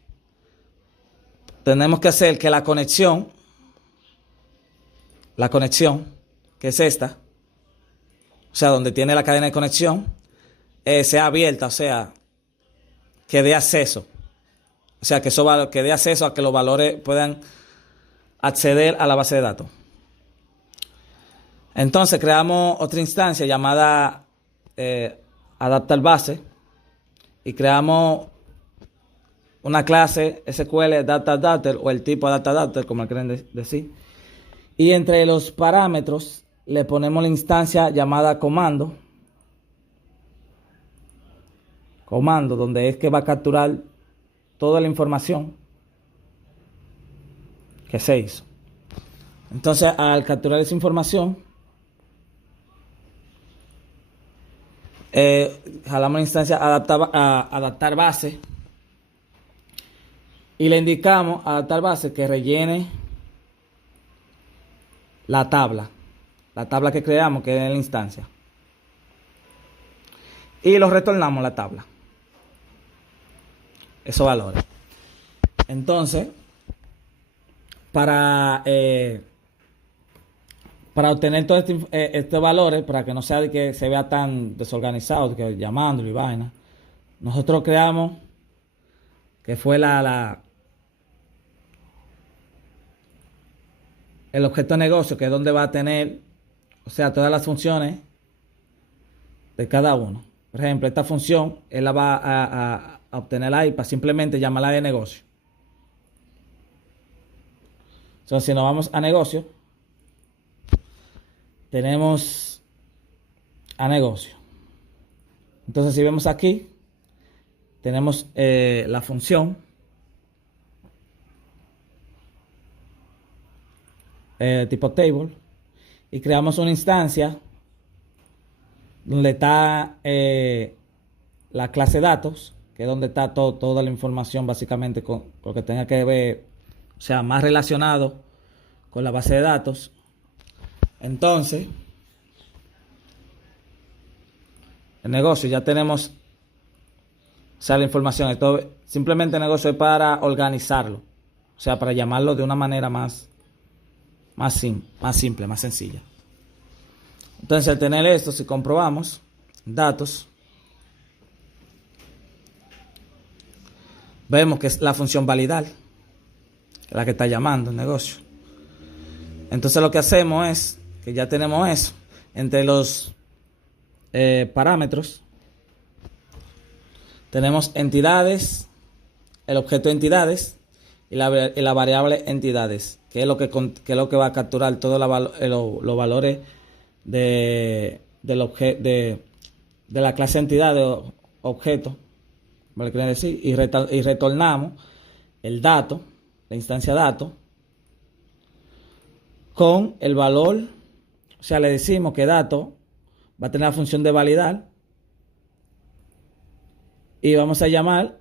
tenemos que hacer que la conexión, que es esta, o sea, donde tiene la cadena de conexión, sea abierta, o sea, que dé acceso. O sea, que dé acceso a que los valores puedan acceder a la base de datos. Entonces creamos otra instancia llamada adaptar base y creamos una clase SQL DataAdapter o el tipo DataAdapter, como quieren decir. Y entre los parámetros le ponemos la instancia llamada comando, donde es que va a capturar toda la información que se hizo. Entonces, al capturar esa información, jalamos la instancia adaptar base y le indicamos a adaptar base que rellene la tabla que creamos, que es la instancia, y lo retornamos la tabla, esos valores. Entonces, para obtener todos estos valores, para que no sea de que se vea tan desorganizado, que llamándolo y vaina, nosotros creamos que fue el objeto de negocio, que es donde va a tener, o sea, todas las funciones de cada uno. Por ejemplo, esta función él la va a obtener ahí para simplemente llamarla de negocio. Entonces, si nos vamos a negocio, tenemos a negocio. Entonces, si vemos aquí, tenemos la función tipo table y creamos una instancia donde está la clase datos, que es donde está toda la información básicamente con lo que tenga que ver, o sea, más relacionado con la base de datos. Entonces, el negocio ya tenemos, o sea, la información. Esto simplemente el negocio es para organizarlo, o sea, para llamarlo de una manera más simple, más sencilla. Entonces, al tener esto, si comprobamos datos, vemos que es la función validar, la que está llamando el negocio. Entonces, lo que hacemos es que ya tenemos eso. Entre los parámetros tenemos entidades, el objeto de entidades y la variable entidades, que es lo que va a capturar todos los valores de de la clase entidad de objeto, ¿vale? Quiere decir, y retornamos el dato, la instancia dato, con el valor. O sea, le decimos que dato va a tener la función de validar y vamos a llamar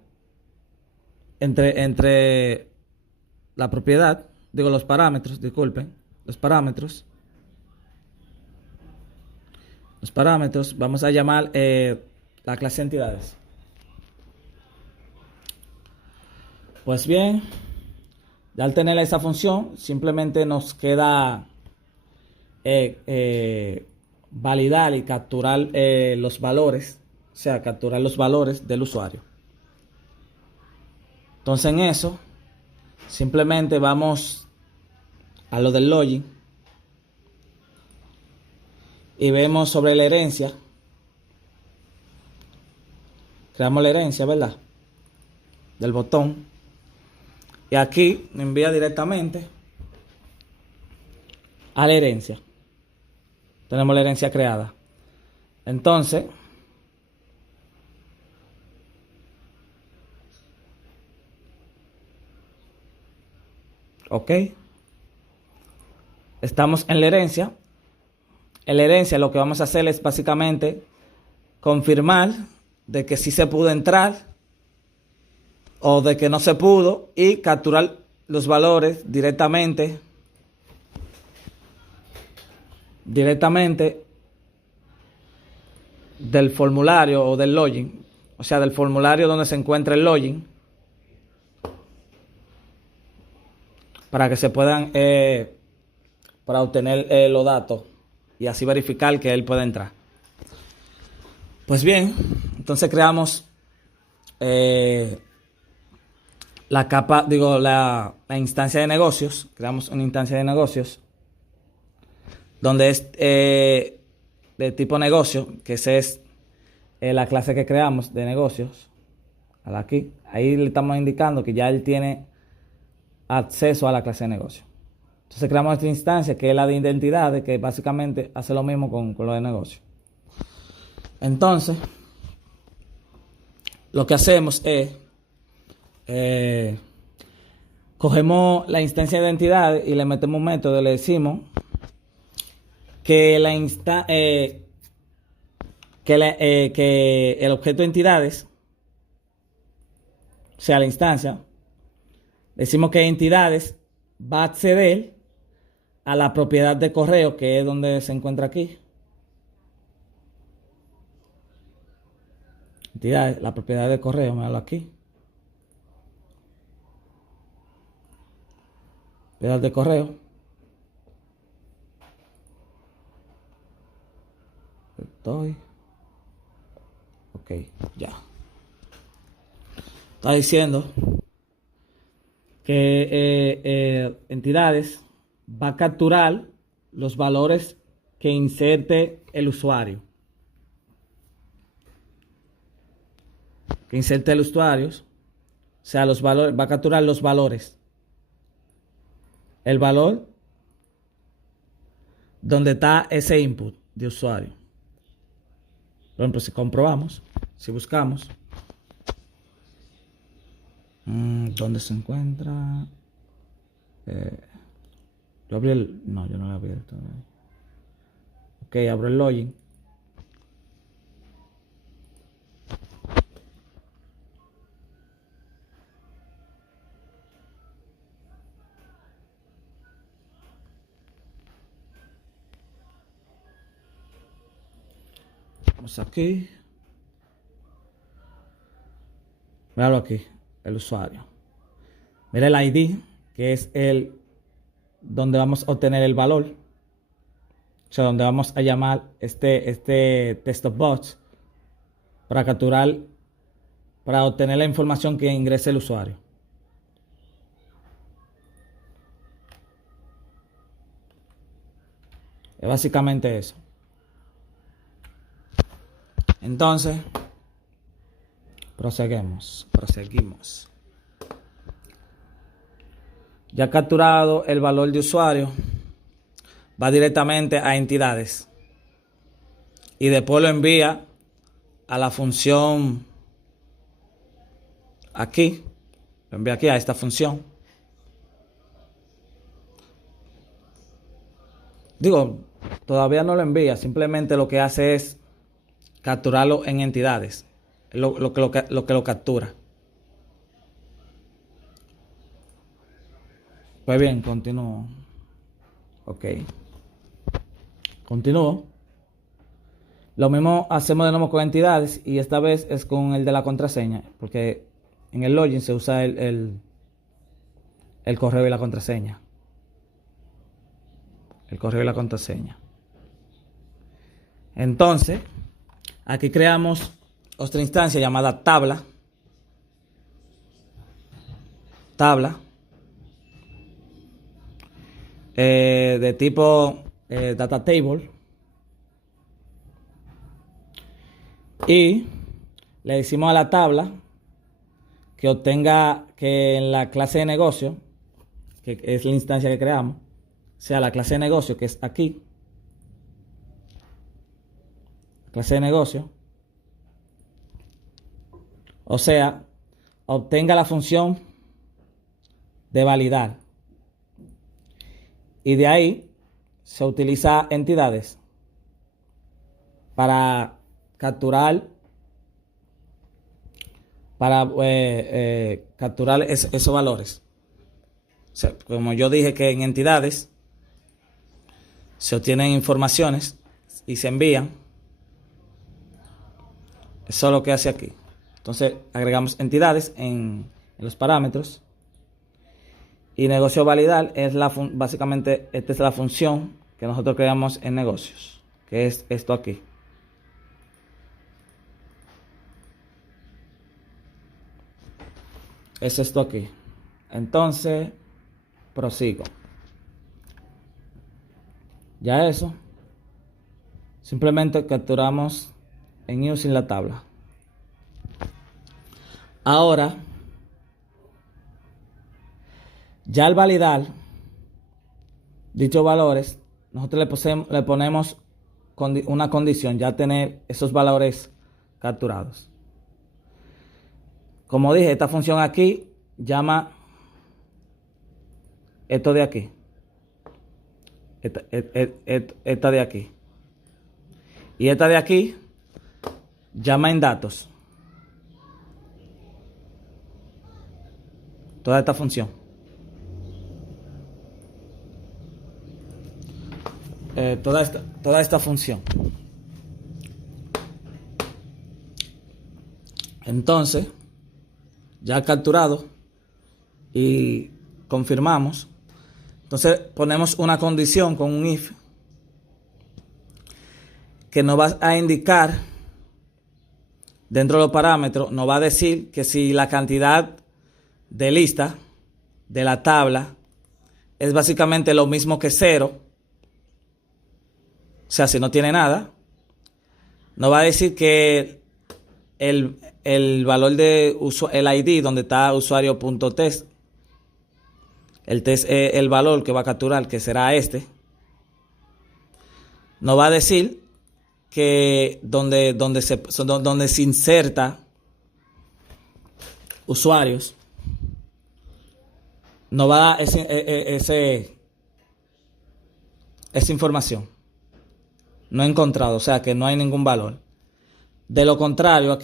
entre la propiedad, digo los parámetros, disculpen, los parámetros, vamos a llamar la clase entidades. Pues bien, ya al tener esa función, simplemente nos queda validar y capturar los valores, o sea, capturar los valores del usuario. Entonces en eso, simplemente vamos a lo del login y vemos sobre la herencia. Creamos la herencia, ¿verdad? Del botón. Y aquí me envía directamente a la herencia. Tenemos la herencia creada. Entonces, ok. Estamos en la herencia. En la herencia lo que vamos a hacer es básicamente confirmar de que sí se pudo entrar o de que no se pudo y capturar los valores directamente del formulario o del login, o sea, del formulario donde se encuentra el login, para que se puedan para obtener los datos y así verificar que él puede entrar. Pues bien, entonces creamos la capa, digo, la instancia de negocios. Creamos una instancia de negocios donde es de tipo negocio, que esa es la clase que creamos de negocios. Aquí, ahí le estamos indicando que ya él tiene acceso a la clase de negocio. Entonces creamos esta instancia que es la de identidades, que básicamente hace lo mismo con lo de negocio. Entonces, lo que hacemos es cogemos la instancia de identidades y le metemos un método y le decimos que que el objeto de entidades, o sea, la instancia, decimos que entidades va a acceder a la propiedad de correo, que es donde se encuentra aquí. Entidades, la propiedad de correo, míralo aquí. Propiedad de correo. Estoy. Ok, ya. Está diciendo que entidades va a capturar los valores que inserte el usuario. Que inserte el usuario. O sea, los valores, va a capturar los valores. El valor donde está ese input de usuario. Por ejemplo, si comprobamos, si buscamos, ¿dónde se encuentra? Yo abrí el... No, yo no lo abrí todavía. Ok, abro el login. Vamos aquí. Míralo aquí, el usuario. Mira el ID, que es el donde vamos a obtener el valor. O sea, donde vamos a llamar este test of bots para capturar, para obtener la información que ingrese el usuario. Es básicamente eso. Entonces, proseguimos. Ya capturado el valor de usuario, va directamente a entidades y después lo envía a la función aquí, lo envía aquí a esta función. Digo, todavía no lo envía, simplemente lo que hace es capturarlo en entidades, lo que lo captura. Pues bien, continúo. Ok. Continúo. Lo mismo hacemos de nuevo con entidades y esta vez es con el de la contraseña, porque en el login se usa el correo y la contraseña. El correo y la contraseña. Entonces, aquí creamos otra instancia llamada tabla. Tabla. De tipo data table. Y le decimos a la tabla que obtenga que en la clase de negocio, que es la instancia que creamos, sea la clase de negocio, que es aquí, clase de negocio, o sea, obtenga la función de validar. Y de ahí se utiliza entidades para capturar esos valores. O sea, como yo dije que en entidades se obtienen informaciones y se envían. Eso es lo que hace aquí. Entonces agregamos entidades en los parámetros. Y negocio validar es básicamente esta es la función que nosotros creamos en negocios, que es esto aquí. Es esto aquí. Entonces, prosigo. Ya eso. Simplemente capturamos en using la tabla. Ahora, ya al validar dichos valores, nosotros le ponemos una condición, ya tener esos valores capturados. Como dije, esta función aquí llama esto de aquí. Esta de aquí. Y esta de aquí llama en datos. Toda esta función. Toda esta función. Entonces, ya capturado y confirmamos. Entonces ponemos una condición con un if que nos va a indicar dentro de los parámetros, nos va a decir que si la cantidad de lista de la tabla es básicamente lo mismo que 0, o sea, si no tiene nada, nos va a decir que el valor de el ID donde está usuario.test, el test es el valor que va a capturar, que será este. Nos va a decir que donde se inserta usuarios, nos va a dar esa información. No he encontrado, o sea que no hay ningún valor. De lo contrario,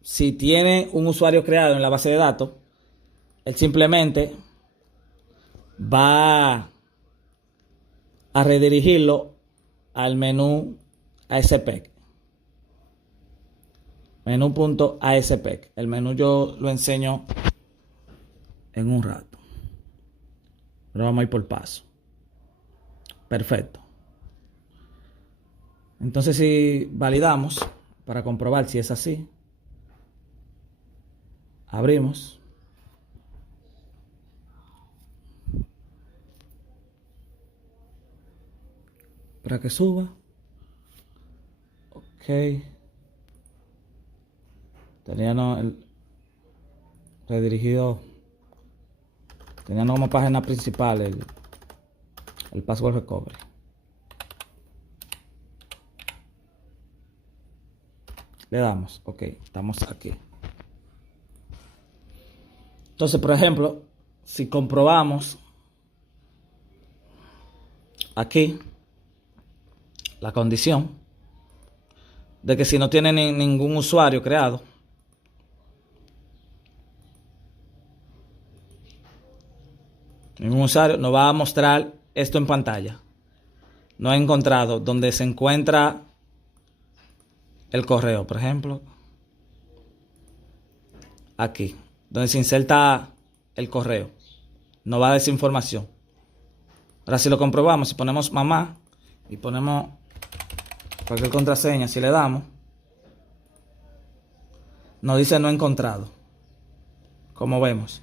si tiene un usuario creado en la base de datos, él simplemente va a redirigirlo al menú ASPEC. Menú.aspec. El menú yo lo enseño en un rato. Pero vamos a ir por paso. Perfecto. Entonces, si validamos para comprobar si es así, abrimos. Para que suba. Ok. Teníamos redirigido. Teníamos como página principal el password recovery. Le damos, ok, estamos aquí. Entonces, por ejemplo, si comprobamos aquí la condición de que si no tiene ningún usuario creado, nos va a mostrar esto en pantalla. No he encontrado donde se encuentra el correo, por ejemplo, aquí, donde se inserta el correo, no va a dar esa información. Ahora si lo comprobamos, si ponemos mamá y ponemos cualquier contraseña, si le damos, nos dice no encontrado. Como vemos,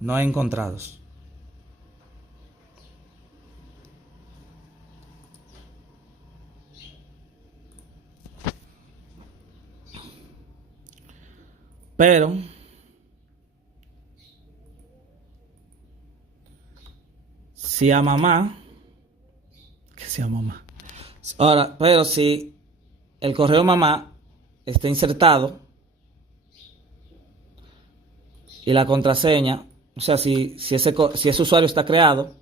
no encontrados. Pero si a mamá, que sea mamá. Ahora, pero si el correo mamá está insertado y la contraseña, o sea, si ese usuario está creado,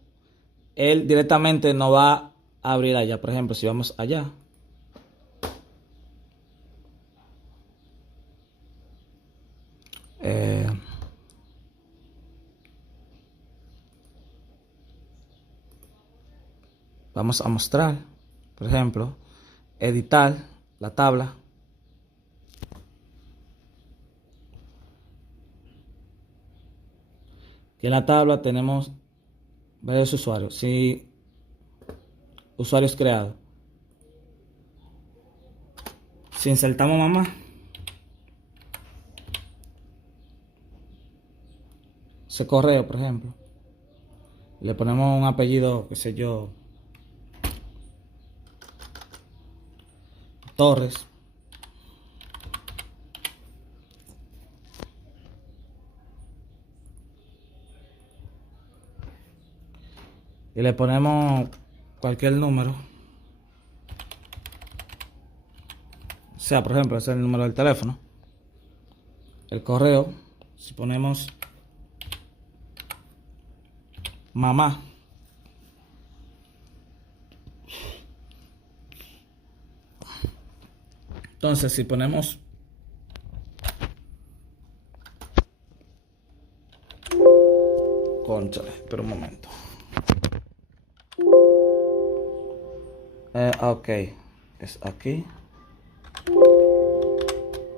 él directamente no va a abrir allá. Por ejemplo, si vamos allá, vamos a mostrar, por ejemplo, editar la tabla. Y en la tabla tenemos varios usuarios. Si usuarios creados. Si insertamos mamá, ese correo, por ejemplo, le ponemos un apellido, qué sé yo, Torres. Y le ponemos cualquier número. O sea, por ejemplo, ese es el número del teléfono. El correo, si ponemos mamá, entonces si ponemos cónchale, espera un momento. Ok, es aquí.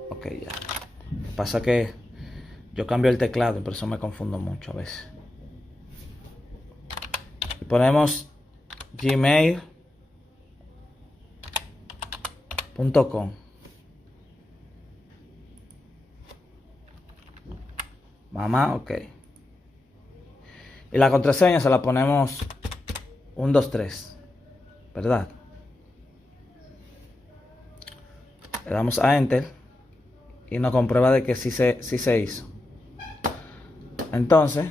Ok, ya. Pasa que yo cambio el teclado y por eso me confundo mucho a veces. Y ponemos gmail.com. Mamá, ok. Y la contraseña se la ponemos 123, ¿verdad? Le damos a Enter y nos comprueba de que sí se hizo. Entonces,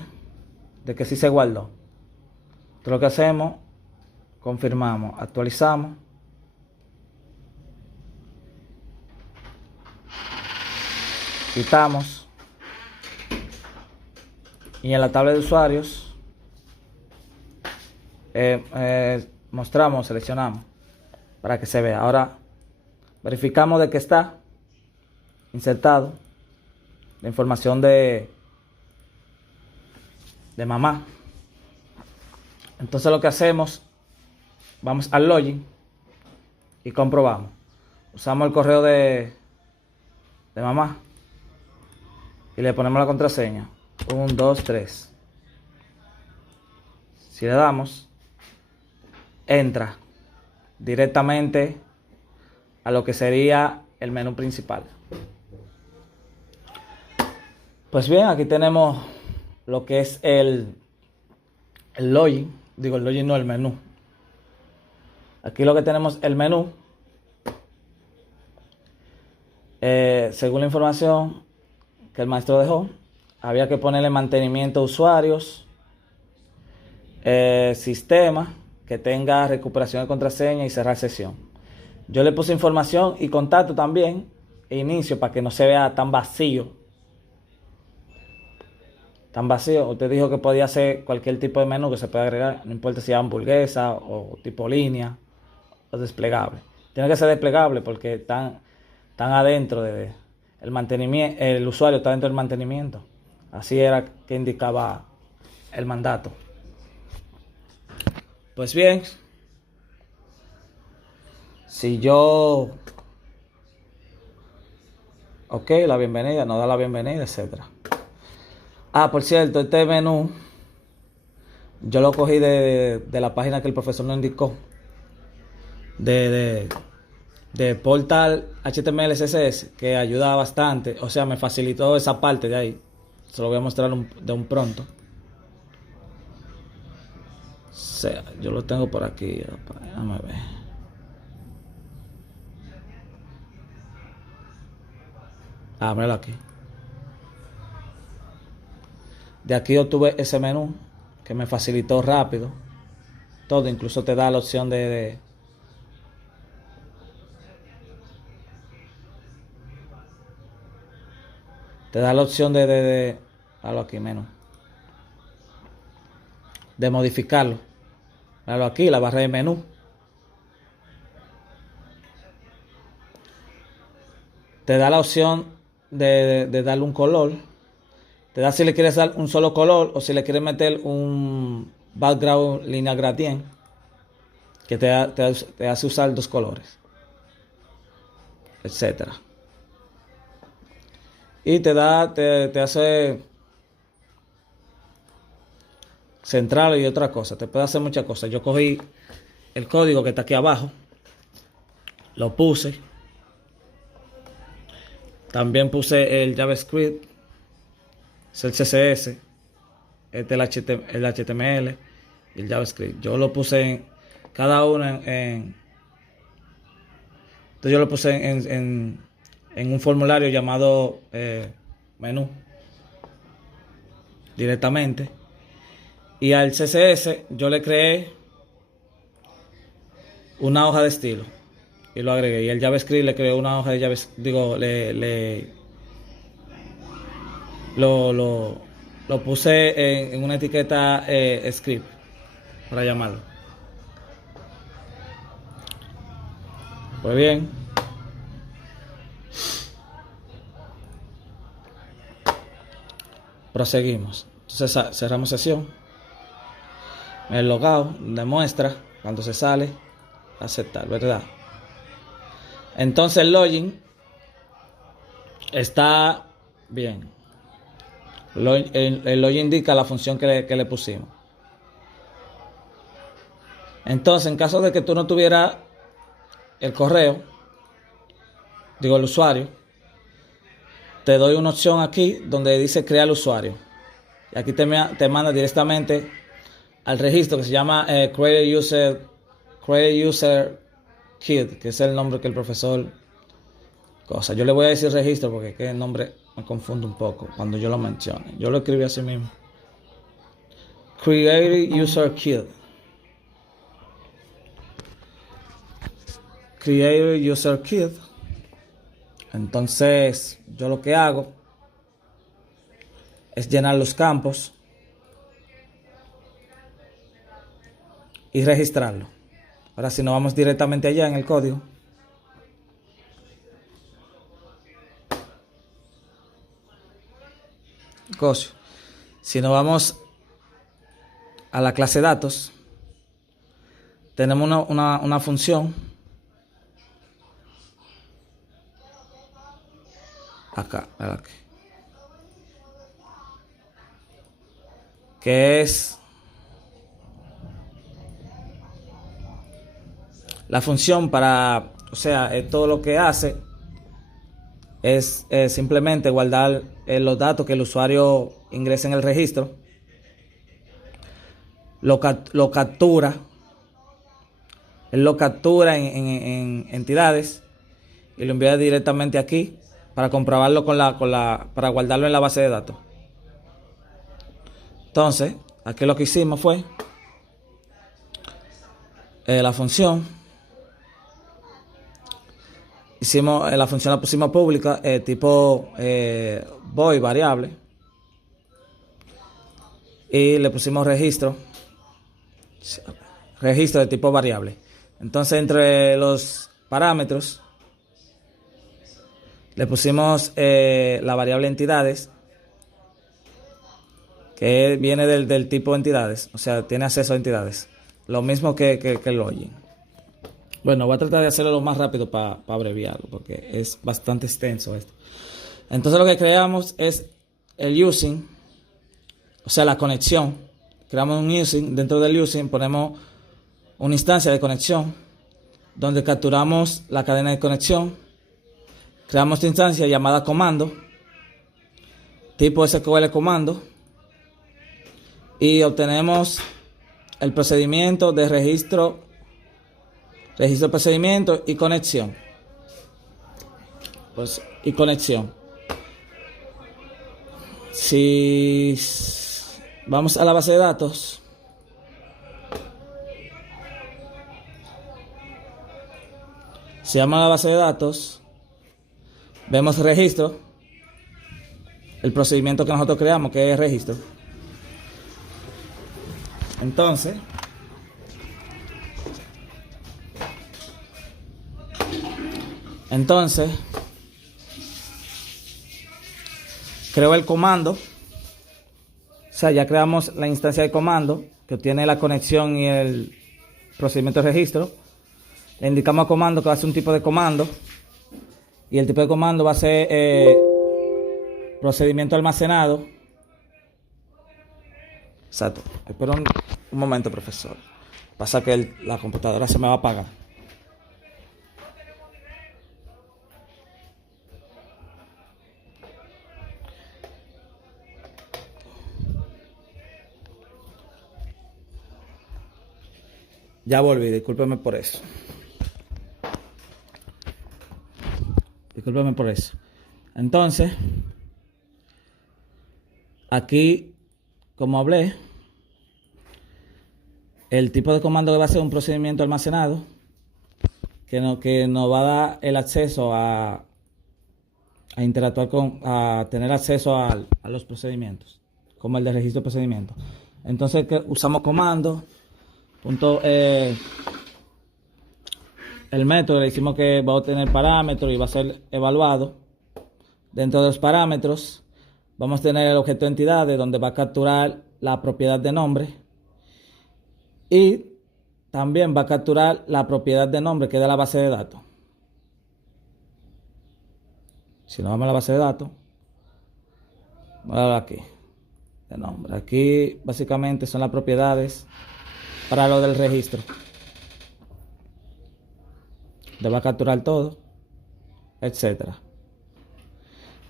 de que sí se guardó. Entonces lo que hacemos, confirmamos, actualizamos. Quitamos. Y en la tabla de usuarios mostramos, seleccionamos para que se vea. Ahora verificamos de que está insertado la información de mamá. Entonces lo que hacemos, vamos al login y comprobamos. Usamos el correo de mamá y le ponemos la contraseña 1, 2, 3. Si le damos, entra directamente a lo que sería el menú principal. Pues bien, aquí tenemos lo que es el login. Digo, el login no, el menú. Aquí lo que tenemos el menú. Según la información que el maestro dejó, había que ponerle mantenimiento a usuarios, sistema que tenga recuperación de contraseña y cerrar sesión. Yo le puse información y contacto también, inicio para que no se vea tan vacío. Tan vacío. Usted dijo que podía hacer cualquier tipo de menú que se pueda agregar. No importa si es hamburguesa o tipo línea o desplegable. Tiene que ser desplegable porque están adentro de el mantenimiento. El usuario está dentro del mantenimiento. Así era que indicaba el mandato. Pues bien, si yo, ok, la bienvenida, nos da la bienvenida, etcétera. Ah, por cierto, este menú yo lo cogí de la página que el profesor nos indicó, de Portal HTML CSS, que ayuda bastante. O sea, me facilitó esa parte de ahí. Se lo voy a mostrar de un pronto. O sea, yo lo tengo por aquí. Déjame ver. Ah, míralo aquí. De aquí obtuve ese menú que me facilitó rápido todo. Incluso te da la opción te da la opción dalo aquí, menú, de modificarlo. Dalo aquí, la barra de menú. Te da la opción de darle un color. Te da si le quieres dar un solo color o si le quieres meter un background línea gradient que te hace usar dos colores, etcétera. Y te hace central y otra cosa. Te puede hacer muchas cosas. Yo cogí el código que está aquí abajo, lo puse. También puse el JavaScript, es el CSS, este el HTML y el JavaScript. Yo lo puse en cada uno entonces yo lo puse en un formulario llamado menú directamente. Y al CSS yo le creé una hoja de estilo y lo agregué. Y el JavaScript le creé una hoja de JavaScript. Digo, lo puse en una etiqueta script, para llamarlo. Pues bien, proseguimos. Entonces cerramos sesión. El logout demuestra cuando se sale, aceptar, ¿verdad? Entonces el login está bien. El login indica la función que le pusimos. Entonces, en caso de que tú no tuvieras el correo, digo el usuario, te doy una opción aquí donde dice crear usuario. Y aquí te manda directamente al registro que se llama Create User Kit, que es el nombre que el profesor cosa. Yo le voy a decir registro porque el nombre me confunde un poco cuando yo lo mencione. Yo lo escribí así mismo. Create User Kit. Create User Kit. Entonces, yo lo que hago es llenar los campos y registrarlo. Ahora, si nos vamos directamente allá en el código, si nos vamos a la clase datos, tenemos una función acá, que es la función para, o sea, todo lo que hace es simplemente guardar los datos que el usuario ingrese en el registro, lo captura, él lo captura en entidades y lo envía directamente aquí para comprobarlo para guardarlo en la base de datos. Entonces, aquí lo que hicimos fue la función hicimos, la función la pusimos pública, tipo void variable. Y le pusimos registro de tipo variable. Entonces, entre los parámetros le pusimos la variable entidades, que viene del tipo entidades, o sea, tiene acceso a entidades. Lo mismo que el login. Bueno, voy a tratar de hacerlo lo más rápido para abreviarlo, porque es bastante extenso esto. Entonces lo que creamos es el using, o sea, la conexión. Creamos un using, dentro del using ponemos una instancia de conexión, donde capturamos la cadena de conexión. Creamos esta instancia llamada comando, tipo SQL comando, y obtenemos el procedimiento de registro, procedimiento y conexión. Pues, y conexión. Si vamos a la base de datos, si vamos a la base de datos, vemos registro, el procedimiento que nosotros creamos, que es registro. Entonces, creo el comando. O sea, ya creamos la instancia de comando que obtiene la conexión y el procedimiento de registro. Le indicamos a comando que va a ser un tipo de comando, y el tipo de comando va a ser procedimiento almacenado. Exacto. Espera un momento, profesor. Pasa que la computadora se me va a apagar. Ya volví, discúlpeme por eso. Discúlpeme por eso. Entonces, aquí, como hablé, el tipo de comando que va a ser un procedimiento almacenado, que nos va a dar el acceso a interactuar a tener acceso a los procedimientos, como el de registro de procedimientos. Entonces, usamos comando. El método le decimos que va a obtener parámetros y va a ser evaluado. Dentro de los parámetros vamos a tener el objeto de entidades, donde va a capturar la propiedad de nombre, y también va a capturar la propiedad de nombre, que es de la base de datos. Si no vamos a la base de datos, vamos a ver aquí de nombre. Aquí básicamente son las propiedades para lo del registro. Le va a capturar todo, etcétera.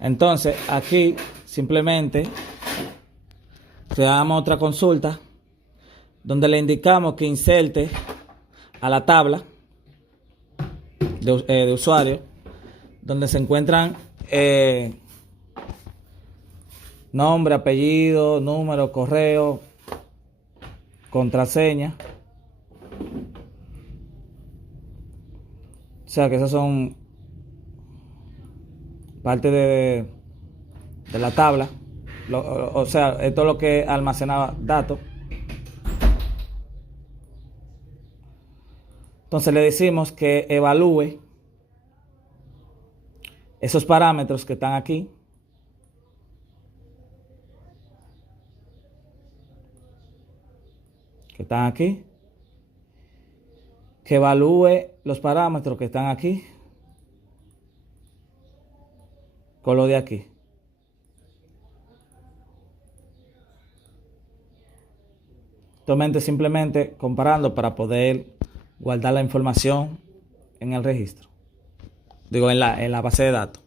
Entonces aquí simplemente creamos otra consulta, donde le indicamos que inserte a la tabla de usuario, donde se encuentran nombre, apellido, número, correo, contraseña. O sea que esos son parte de la tabla. O sea, esto es lo que almacenaba datos. Entonces le decimos que evalúe esos parámetros que están aquí. Que evalúe los parámetros que están aquí con lo de aquí. Simplemente comparando para poder guardar la información en el registro. Digo, en la base de datos.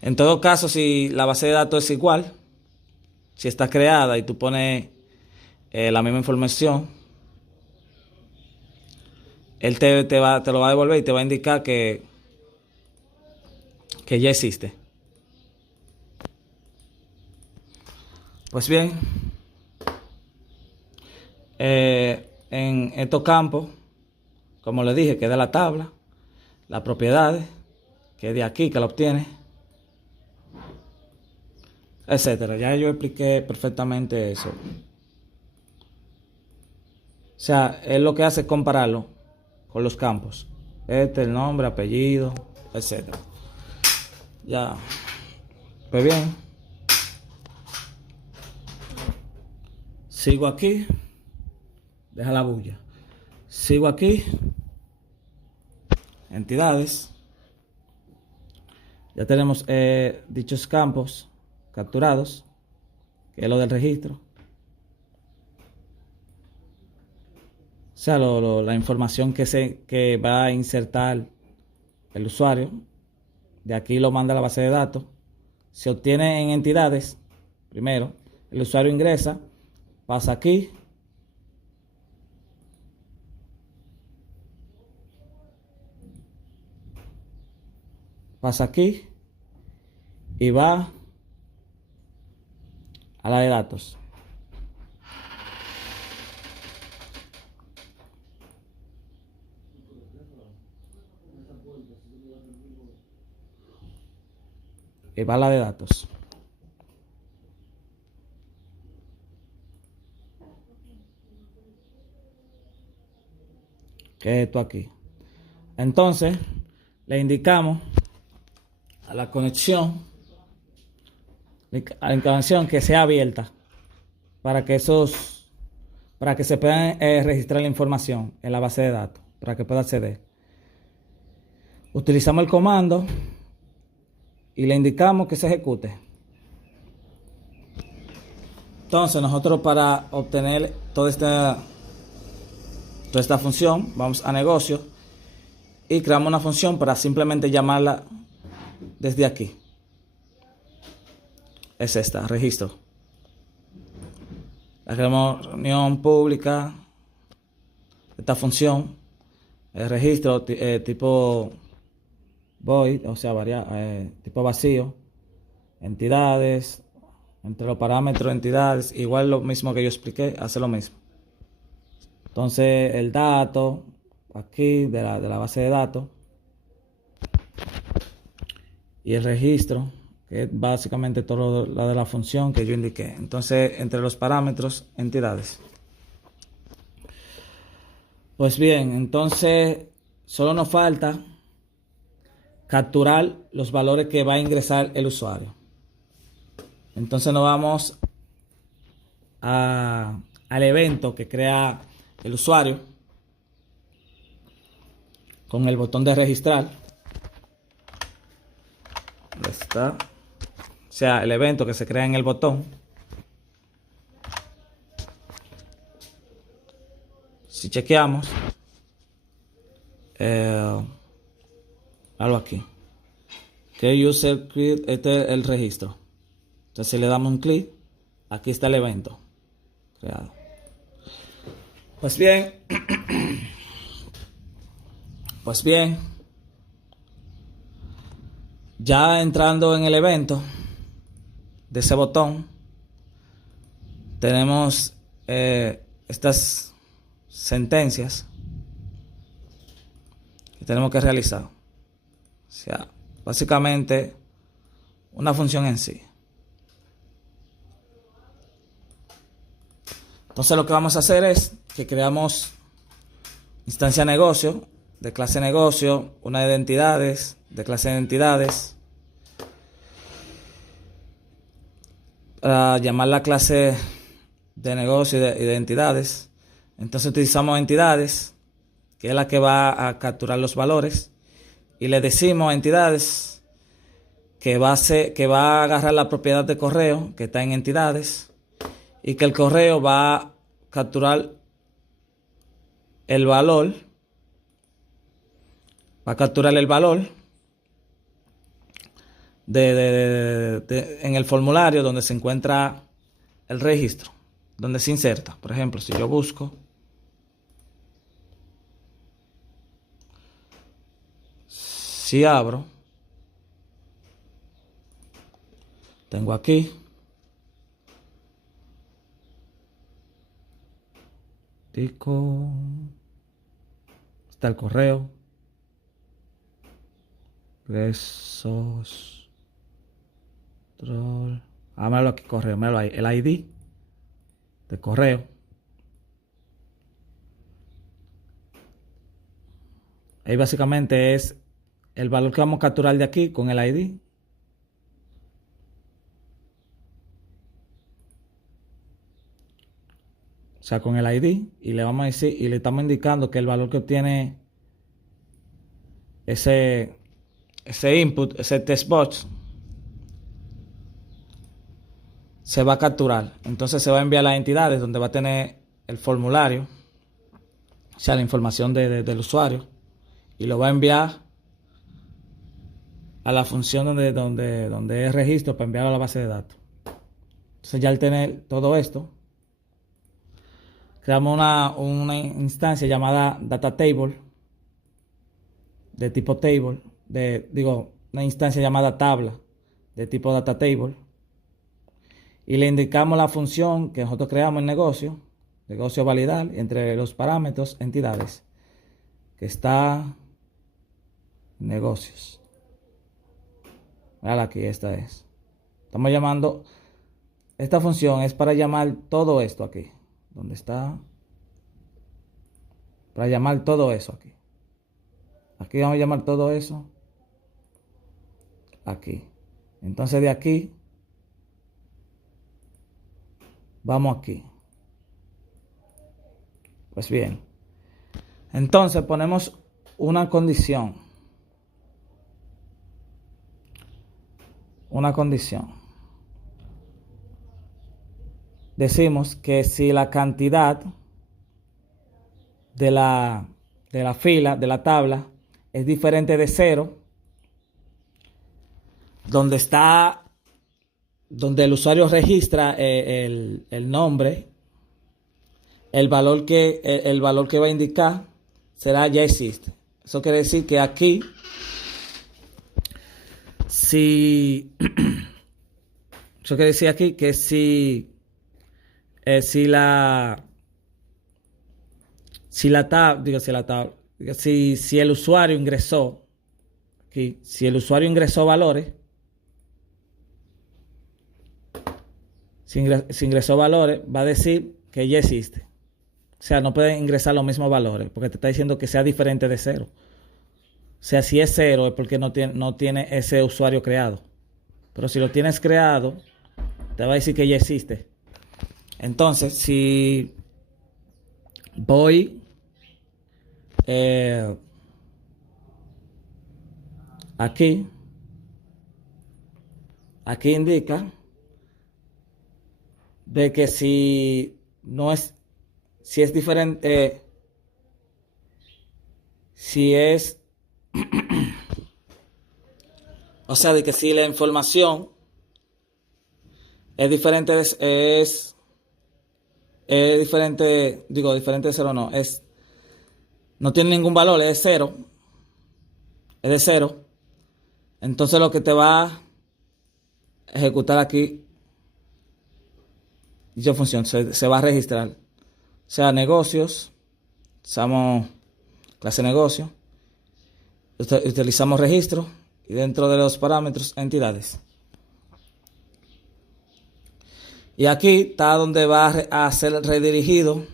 En todo caso, si la base de datos es igual, si está creada y tú pones la misma información, él te lo va a devolver y te va a indicar que ya existe. Pues bien, en estos campos, como les dije, que es de la tabla, la propiedad, que es de aquí que la obtiene, etcétera. Ya yo expliqué perfectamente eso. O sea, él lo que hace es compararlo con los campos. El nombre, apellido, etcétera. Ya. Pues bien. Sigo aquí. Deja la bulla. Sigo aquí. Entidades. Ya tenemos dichos campos capturados, que es lo del registro. O sea, la información que va a insertar el usuario. De aquí lo manda a la base de datos. Se obtiene en entidades. Primero, el usuario ingresa, pasa aquí. Pasa aquí y va a la de datos. Y va a la de datos. Que es esto aquí. Entonces, le indicamos a la conexión que sea abierta para que se puedan registrar la información en la base de datos, para que pueda acceder. Utilizamos el comando y le indicamos que se ejecute. Entonces nosotros, para obtener toda esta función, vamos a negocio y creamos una función para simplemente llamarla desde aquí. Es esta, registro. La creamos reunión pública. Esta función, el registro tipo void, o sea, tipo vacío. Entidades, entre los parámetros entidades, igual lo mismo que yo expliqué, hace lo mismo. Entonces el dato aquí de la base de datos y el registro, que es básicamente todo lo de la función que yo indiqué. Entonces, entre los parámetros entidades. Pues bien, entonces solo nos falta capturar los valores que va a ingresar el usuario. Entonces nos vamos al evento que crea el usuario con el botón de registrar. Ahí está. O sea, el evento que se crea en el botón. Si chequeamos, algo aquí. Que user create, este es el registro. Entonces, si le damos un clic, aquí está el evento creado. Pues bien, ya entrando en el evento de ese botón, tenemos estas sentencias que tenemos que realizar. O sea, básicamente una función en sí. Entonces lo que vamos a hacer es que creamos instancia negocio, de clase negocio, una de identidades, de clase de identidades, para llamar la clase de negocio y de identidades. Entonces utilizamos entidades, que es la que va a capturar los valores, y le decimos a entidades que va a agarrar la propiedad de correo que está en entidades y que el correo va a capturar el valor, en el formulario donde se encuentra el registro, donde se inserta. Por ejemplo, si yo busco, si abro, tengo aquí está el correo, ingresos, control. Míralo aquí, correo, míralo ahí, el ID de correo. Ahí básicamente es el valor que vamos a capturar de aquí con el ID. O sea, con el ID, y le vamos a decir, y le estamos indicando que el valor que obtiene ese input, ese test box, se va a capturar. Entonces se va a enviar a las entidades donde va a tener el formulario, o sea, la información del usuario, y lo va a enviar a la función donde es registro para enviarlo a la base de datos. Entonces ya al tener todo esto, creamos una instancia llamada data table, de tipo table, una instancia llamada tabla de tipo data table, y le indicamos la función que nosotros creamos en negocio validar entre los parámetros entidades, que está negocios. Mira aquí, esta es. Estamos llamando, esta función es para llamar todo esto aquí. ¿Dónde está? Para llamar todo eso aquí. Aquí vamos a llamar todo eso aquí. Entonces de aquí vamos aquí. Pues bien, entonces ponemos una condición. Una condición. Decimos que si la cantidad de la fila, de la tabla, es diferente de 0, donde el usuario registra el nombre, el valor que va a indicar será ya existe. Eso quiere decir que aquí, eso quiere decir aquí que si el usuario ingresó aquí, si el usuario ingresó valores, si ingresó valores, va a decir que ya existe. O sea, no puede ingresar los mismos valores porque te está diciendo que sea diferente de 0. O sea, si es 0 es porque no tiene ese usuario creado. Pero si lo tienes creado, te va a decir que ya existe. Entonces, si voy aquí indica de que si es diferente, si es, o sea, de que si la información es diferente, diferente de 0 no tiene ningún valor, es de 0, entonces lo que te va a ejecutar aquí, dicha función, se va a registrar. O sea, negocios, usamos clase negocio, utilizamos registro y dentro de los parámetros entidades. Y aquí está donde va a ser redirigido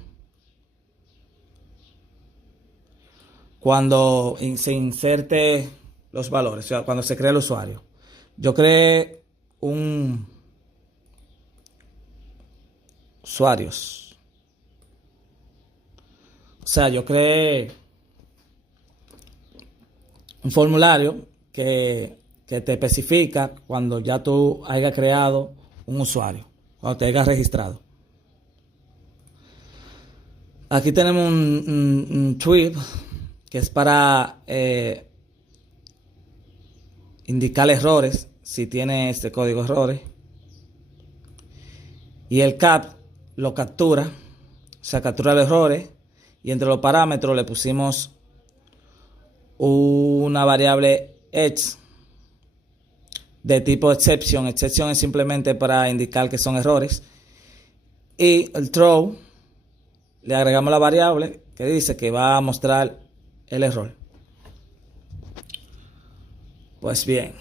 cuando se inserte los valores, o sea, cuando se crea el usuario. Yo creé usuarios. O sea, yo creé un formulario que te especifica cuando ya tú hayas creado un usuario, cuando te hayas registrado. Aquí tenemos un tweet que es para indicar errores, si tiene este código errores. Y el cap lo captura, o sea, captura los errores. Y entre los parámetros le pusimos una variable edge de tipo exception. Exception es simplemente para indicar que son errores. Y el throw, le agregamos la variable que dice que va a mostrar el error. Pues bien,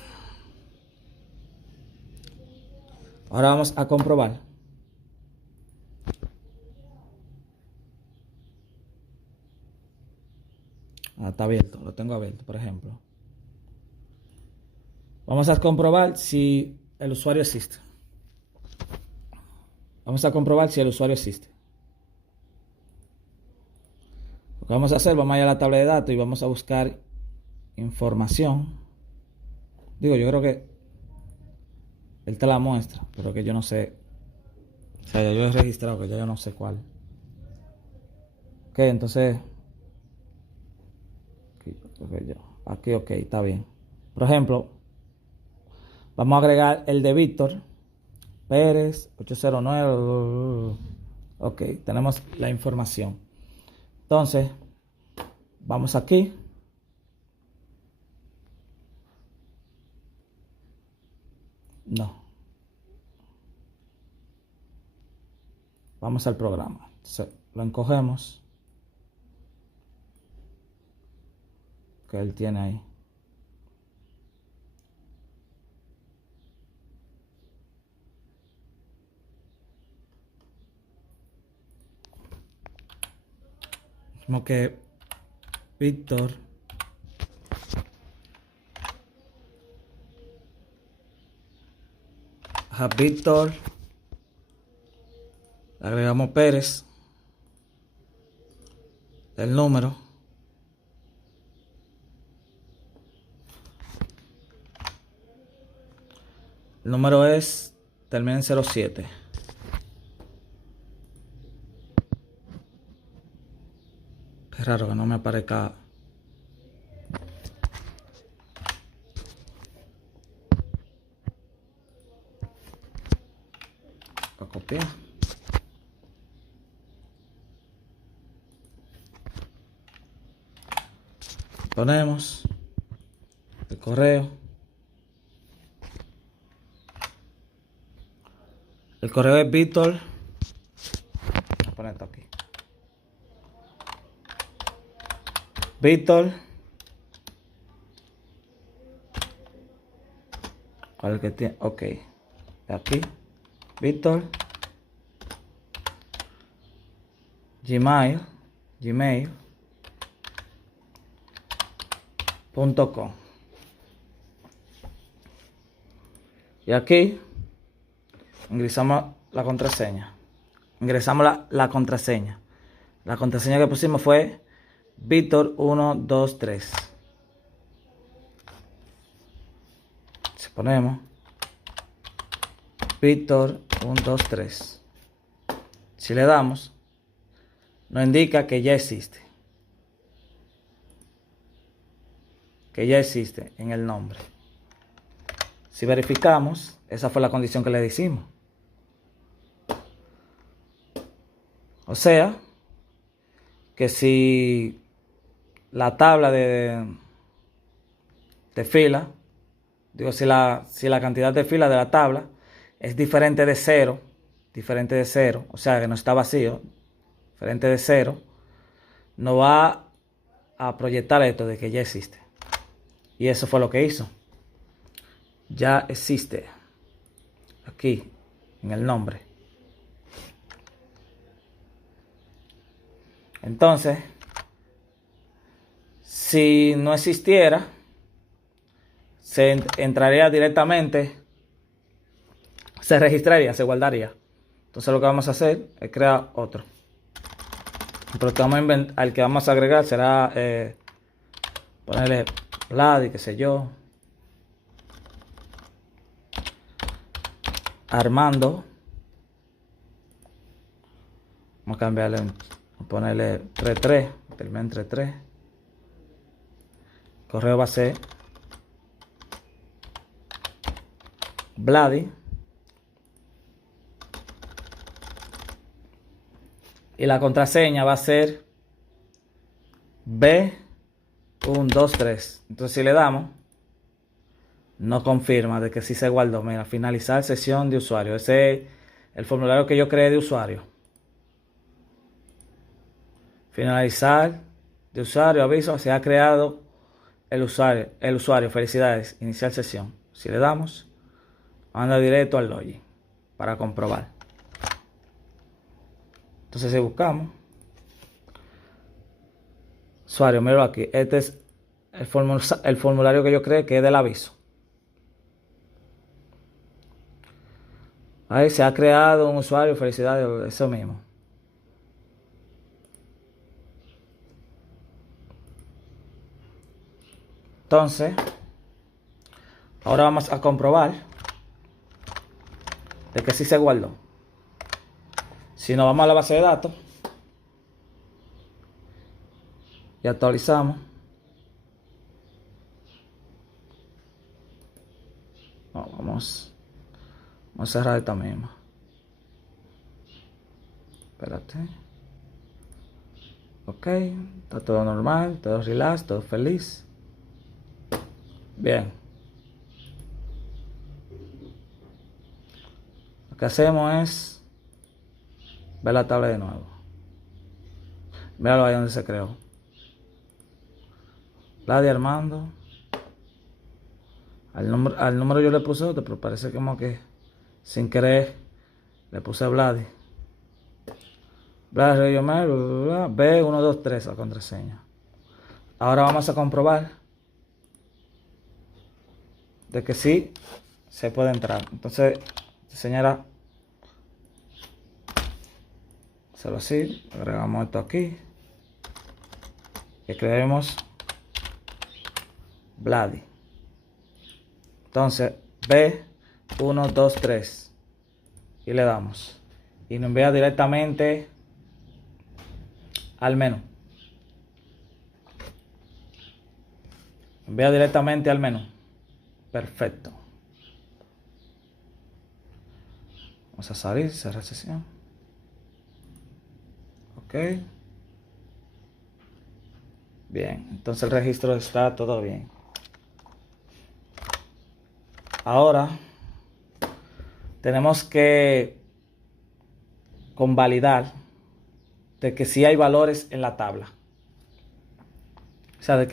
ahora vamos a comprobar. Está abierto, lo tengo abierto, por ejemplo. Vamos a comprobar si el usuario existe. Vamos a comprobar si el usuario existe. Lo que vamos a hacer, vamos a ir a la tabla de datos y vamos a buscar información. Digo, yo creo que él te la muestra, pero que yo no sé. O sea, ya yo he registrado, que ya yo no sé cuál. Ok, entonces. Aquí, ok, está bien. Por ejemplo, vamos a agregar el de Víctor Pérez 809. Ok, tenemos la información. Entonces, vamos aquí. No. Vamos al programa. Entonces, lo encogemos. Que él tiene ahí. Como que Víctor a Víctor le agregamos Pérez, el número, termina en 07. Qué raro que no me aparezca. A copiar. Ponemos el correo. El correo es Víctor. Voy a poner esto aquí. Víctor. ¿Cuál es el que tiene? Ok. Aquí. Víctor. Gmail.com. Y aquí ingresamos la contraseña. La contraseña. La contraseña que pusimos fue Víctor 123. Si ponemos Víctor 123. Si le damos, nos indica que ya existe. Que ya existe en el nombre. Si verificamos, esa fue la condición que le hicimos. O sea, que si la tabla de fila, digo, si la cantidad de fila de la tabla es diferente de 0, o sea, que no está vacío, diferente de 0, nos va a proyectar esto de que ya existe. Y eso fue lo que hizo. Ya existe. Aquí, en el nombre. Entonces, si no existiera, se entraría directamente, se registraría, se guardaría. Entonces lo que vamos a hacer es crear otro. Pero al que vamos a agregar será ponerle Vlad, qué sé yo, Armando. Vamos a cambiarle, ponerle 33, termina en 33. Correo va a ser Vladi. Y la contraseña va a ser B123. Entonces si le damos, no confirma de que sí se guardó. Mira, finalizar sesión de usuario. Ese es el formulario que yo creé de usuario. Finalizar de usuario, aviso, se ha creado el usuario, felicidades, iniciar sesión. Si le damos, anda directo al login para comprobar. Entonces si buscamos usuario, miro aquí, este es el formulario que yo creo que es del aviso. Ahí se ha creado un usuario, felicidades, eso mismo. Entonces, ahora vamos a comprobar de que sí se guardó. Si nos vamos a la base de datos y actualizamos, vamos a cerrar esta misma. Espérate. Ok, está todo normal, todo relax, todo feliz. Bien. Lo que hacemos es ver la tabla de nuevo. Míralo ahí donde se creó. La de Armando. Al número yo le puse otro, pero parece como que sin querer le puse a Vladi. Vladi B123 la contraseña. Ahora vamos a comprobar de que sí se puede entrar. Entonces, señora, hacerlo así, agregamos esto aquí y escribimos Vladi. Entonces, B123 y le damos y nos envía directamente al menú. Envía directamente al menú. Perfecto. Vamos a salir, cerrar sesión. Ok. Bien, entonces el registro está todo bien. Ahora tenemos que convalidar de que sí hay valores en la tabla. O sea, de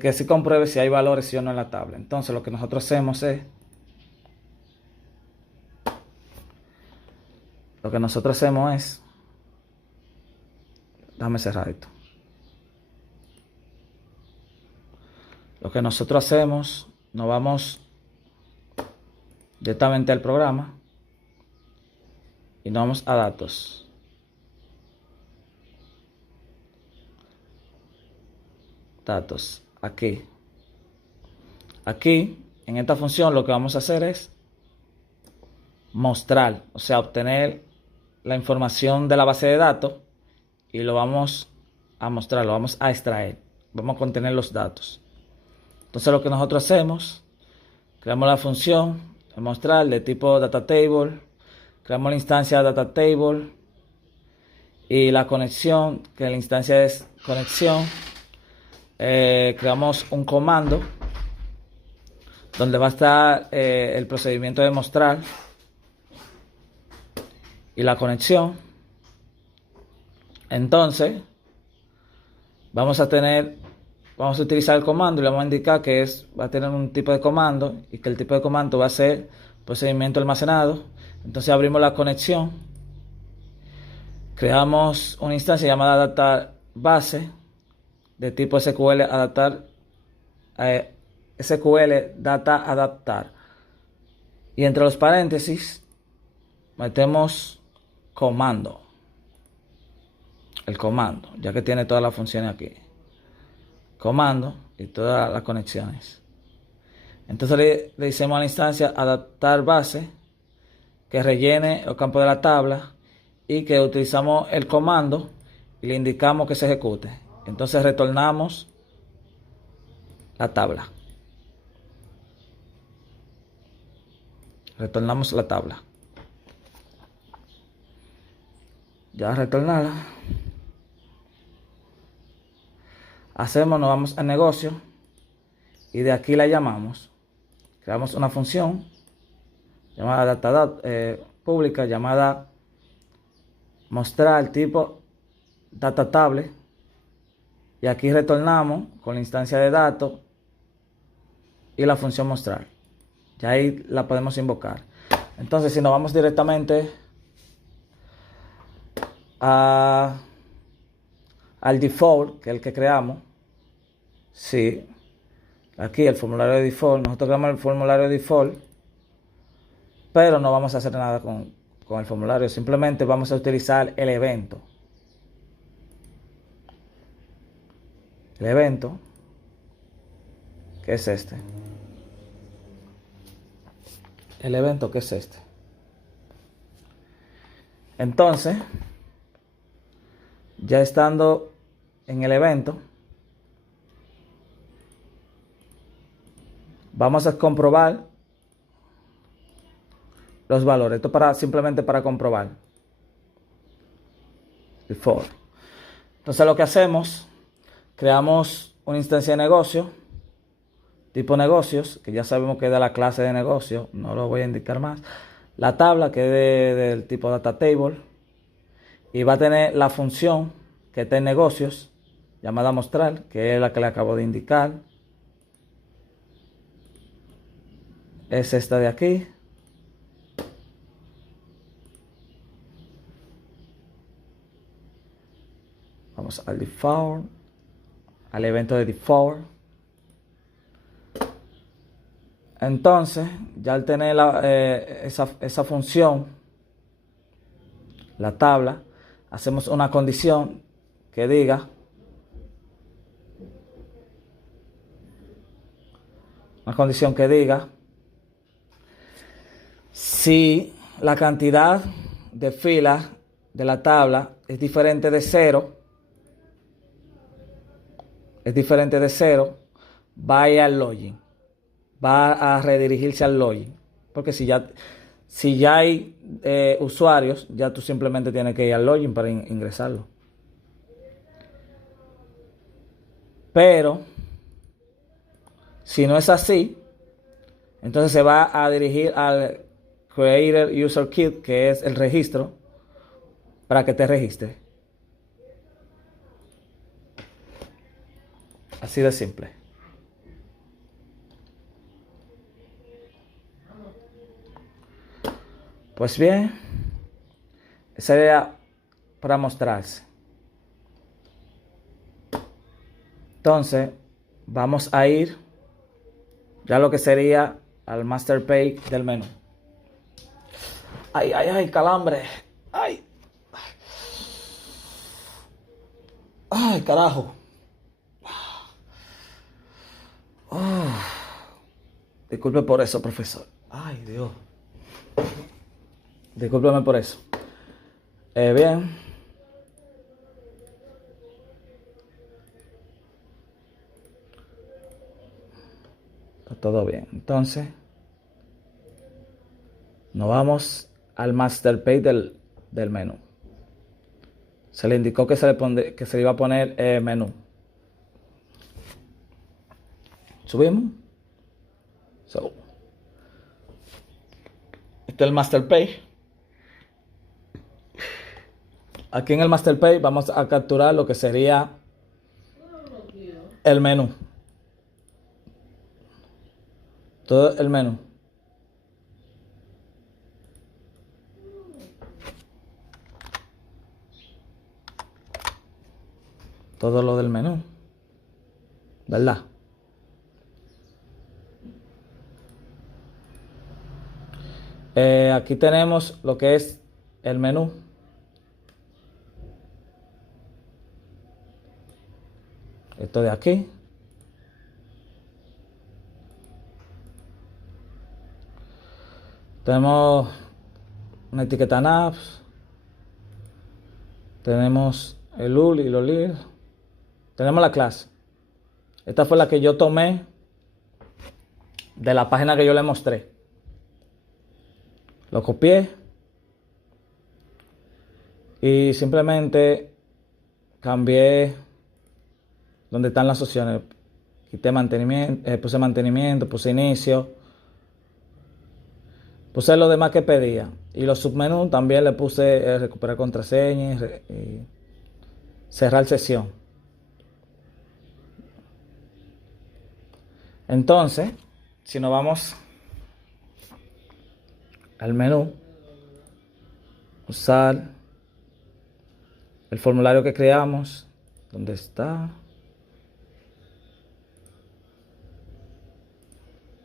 que sí compruebe si hay valores sí o no en la tabla. Entonces lo que nosotros hacemos es déjame cerrar esto. Lo que nosotros hacemos, nos vamos directamente al programa y nos vamos a datos. Datos, aquí. Aquí, en esta función, lo que vamos a hacer es mostrar, o sea, obtener la información de la base de datos y lo vamos a mostrar, lo vamos a extraer. Vamos a contener los datos. Entonces lo que nosotros hacemos, creamos la función mostrar de tipo data table, creamos la instancia data table y la conexión, que la instancia es conexión. Creamos un comando donde va a estar el procedimiento de mostrar y la conexión. Entonces vamos a utilizar el comando y le vamos a indicar que va a tener un tipo de comando y que el tipo de comando va a ser procedimiento almacenado. Entonces abrimos la conexión, creamos una instancia llamada database de tipo SQL adaptar, SQL data adaptar, y entre los paréntesis metemos comando, el comando, ya que tiene todas las funciones aquí, comando y todas las conexiones. Entonces le decimos a la instancia adaptar base que rellene el campo de la tabla y que utilizamos el comando y le indicamos que se ejecute. Entonces retornamos la tabla. Retornamos la tabla. Ya retornada. Nos vamos al negocio y de aquí la llamamos. Creamos una función llamada data pública llamada mostrar tipo data table Y aquí retornamos con la instancia de datos y la función mostrar. Ya ahí la podemos invocar. Entonces, si nos vamos directamente al default, que es el que creamos, sí, aquí el formulario de default, nosotros creamos el formulario de default, pero no vamos a hacer nada con el formulario, simplemente vamos a utilizar el evento. El evento, que es este. El evento, que es este. Entonces, ya estando en el evento, vamos a comprobar los valores. Esto simplemente para comprobar. Default. Entonces lo que hacemos, creamos una instancia de negocio, tipo negocios, que ya sabemos que es de la clase de negocio, no lo voy a indicar más. La tabla, que es del tipo data table, y va a tener la función que está en negocios, llamada mostrar, que es la que le acabo de indicar. Es esta de aquí. Vamos al default, al evento de default. Entonces, ya al tener esa función, la tabla, hacemos una condición que diga si la cantidad de filas de la tabla es diferente de 0, vaya al login, va a redirigirse al login, porque si ya hay usuarios, ya tú simplemente tienes que ir al login para ingresarlo. Pero si no es así, entonces se va a dirigir al Creator User Kit, que es el registro, para que te registre. Así de simple. Pues bien, esa sería para mostrarse. Entonces, vamos a ir ya lo que sería al master page del menú. Ay, ay, ay, calambre. Ay. Ay, carajo. Disculpe por eso, profesor. Ay, Dios. Discúlpeme por eso. Bien. Está todo bien. Entonces, nos vamos al master page del menú. Se le indicó que se le iba a poner menú. Subimos. Este es el master page. Aquí en el master page vamos a capturar lo que sería el menú. Todo el menú. Todo lo del menú. ¿Verdad? Aquí tenemos lo que es el menú. Esto de aquí. Tenemos una etiqueta navs. Tenemos el UL y los LIR. Tenemos la clase. Esta fue la que yo tomé de la página que yo le mostré. Lo copié y simplemente cambié donde están las opciones. Quité mantenimiento, puse mantenimiento, puse inicio, puse lo demás que pedía. Y los submenús también le puse recuperar contraseña y cerrar sesión. Entonces, si nos vamos al menú, usar el formulario que creamos, ¿dónde está?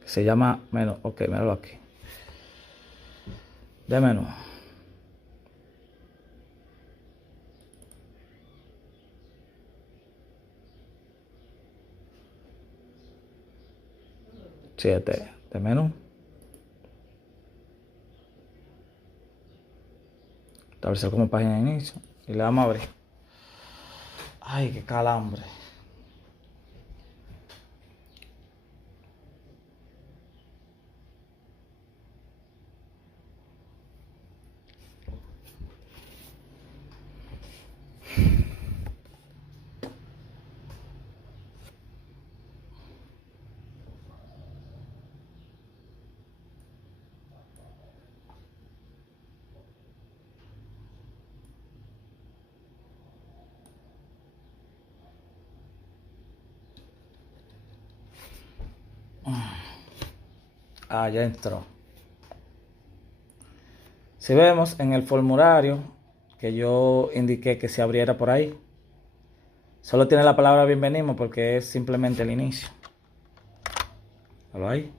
Que se llama menú. Ok, míralo aquí. De menú. Siete de menú. Establecer como página de inicio. Y le damos a abrir. Ay, qué calambre. Ah, ya entró. Si vemos en el formulario que yo indiqué que se abriera por ahí, solo tiene la palabra bienvenido porque es simplemente el inicio. ¿Lo ahí?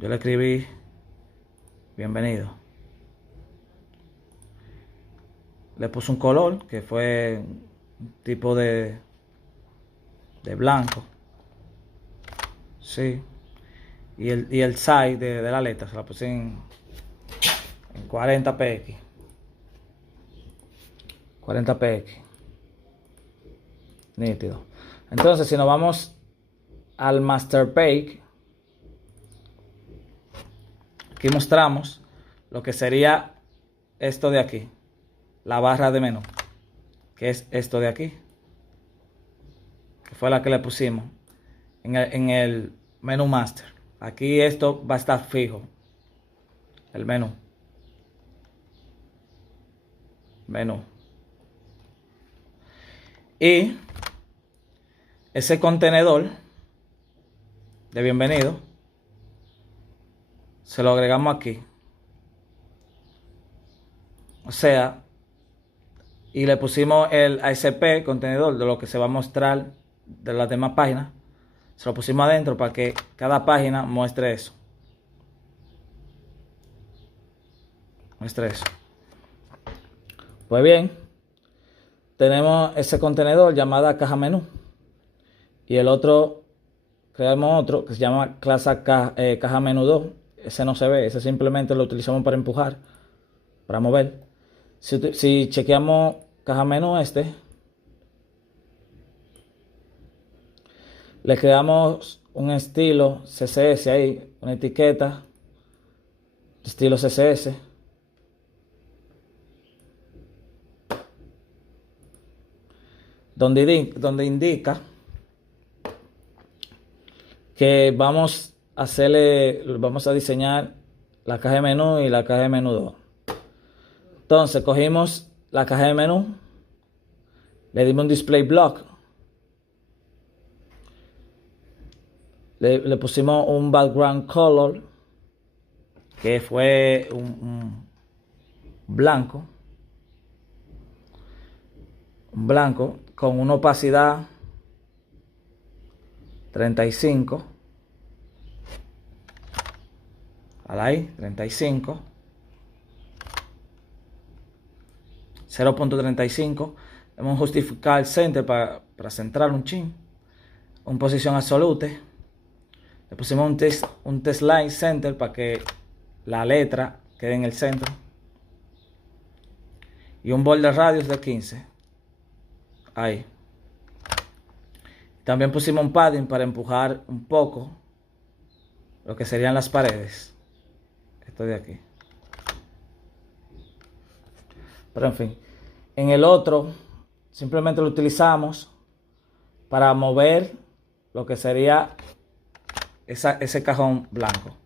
Yo le escribí bienvenido. Le puse un color que fue un tipo de blanco. Sí. Y el size de la letra se la puse en 40 px. 40 px. Nítido. Entonces, si nos vamos al master page, aquí mostramos lo que sería esto de aquí, la barra de menú, que es esto de aquí, que fue la que le pusimos en el menú master. Aquí esto va a estar fijo, el menú. Y ese contenedor de bienvenido se lo agregamos aquí. O sea, y le pusimos el ASP contenedor de lo que se va a mostrar de las demás páginas. Se lo pusimos adentro para que cada página muestre eso. Pues bien, tenemos ese contenedor llamada caja menú. Y el otro, creamos otro que se llama clase caja menú 2. Ese no se ve, ese simplemente lo utilizamos para empujar, para mover. Si chequeamos caja menú le creamos un estilo CSS ahí, una etiqueta de estilo CSS. Donde indica que vamos a diseñar la caja de menú y la caja de menú 2. Entonces cogimos la caja de menú, le dimos un display block, le pusimos un background color que fue un blanco con una opacidad 35. Ahí, 35. 0.35. Hemos justificado el center para centrar un chin. Un posición absoluta. Le pusimos un test line center para que la letra quede en el centro. Y un border radius de 15. Ahí. También pusimos un padding para empujar un poco lo que serían las paredes. Esto de aquí. Pero en fin. En el otro, simplemente lo utilizamos para mover lo que sería ese cajón blanco.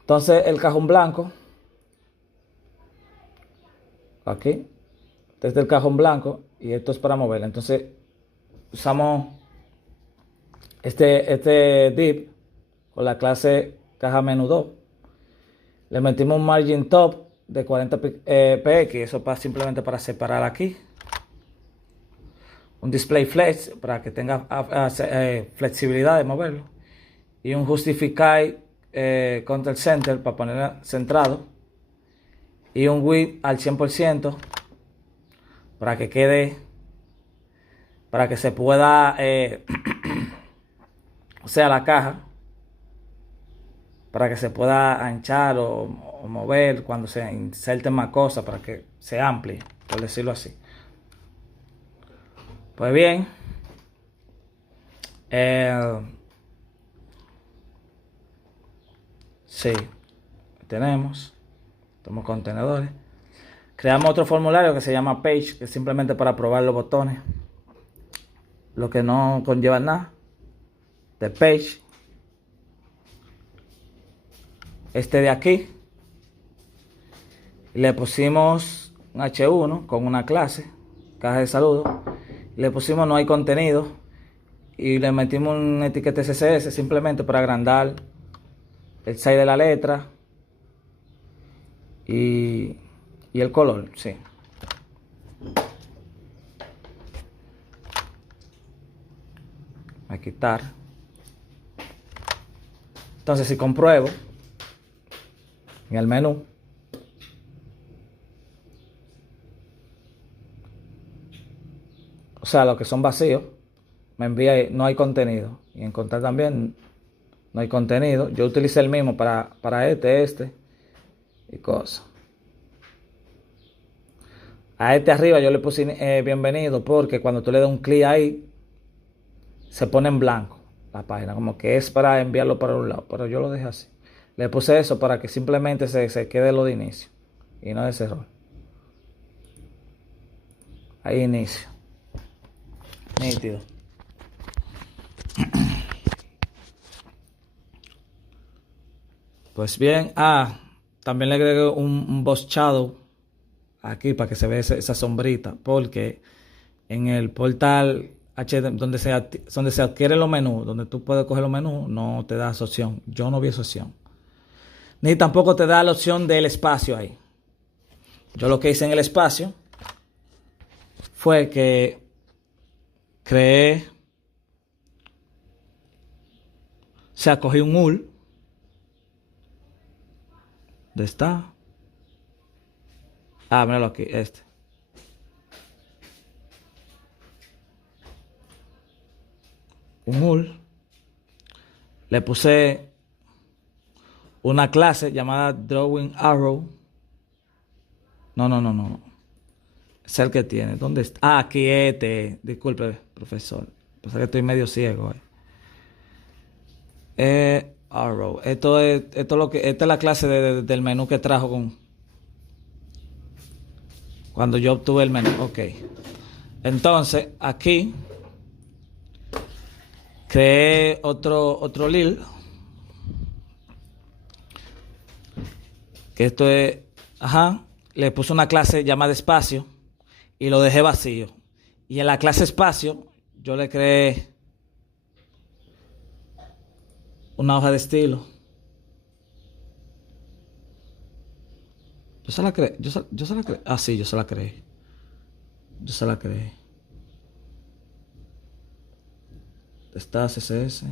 Entonces el cajón blanco, aquí, este es el cajón blanco y esto es para moverlo. Entonces usamos este div con la clase caja menú 2. Le metimos un margin top de 40 px, eso simplemente para separar aquí. Un display flex para que tenga flexibilidad de moverlo. Y un justify control center para poner centrado. Y un width al 100% para que quede, para que se pueda, o sea, la caja, para que se pueda anchar o mover cuando se inserten más cosas, para que se amplíe, por decirlo así. Pues bien, sí, tenemos contenedores. Creamos otro formulario que se llama page, que es simplemente para probar los botones, lo que no conlleva nada. De page, este de aquí, le pusimos un H1 con una clase, caja de saludo, le pusimos no hay contenido y le metimos una etiqueta CSS simplemente para agrandar el size de la letra y el color, sí. Voy a quitar. Entonces, si compruebo en el menú, o sea, los que son vacíos, me envía ahí, no hay contenido. Y encontrar también no hay contenido. Yo utilicé el mismo para este y cosas. A este arriba yo le puse bienvenido porque cuando tú le das un clic ahí, se pone en blanco la página, como que es para enviarlo para un lado, pero yo lo dejé así. Le puse eso para que simplemente se quede lo de inicio y no de ese error. Ahí inicio. Nítido. Pues bien, también le agregué un box shadow aquí para que se vea esa sombrita, porque en el portal HD donde se adquiere los menús, donde tú puedes coger los menús, no te da esa opción. Yo no vi esa opción. Ni tampoco te da la opción del espacio ahí. Yo lo que hice en el espacio fue que creé, o sea, cogí un URL. ¿Dónde está? Míralo aquí, un URL. Le puse una clase llamada Drawing Arrow. No. Es el que tiene. ¿Dónde está? Aquí Disculpe, profesor. Pasa que estoy medio ciego. Arrow. Esta es la clase del menú que trajo cuando yo obtuve el menú. Ok. Entonces, aquí creé otro lil. Que esto es, le puse una clase llamada espacio y lo dejé vacío. Y en la clase espacio yo le creé una hoja de estilo. Yo se la creé. Sí, yo se la creé. Está CSS.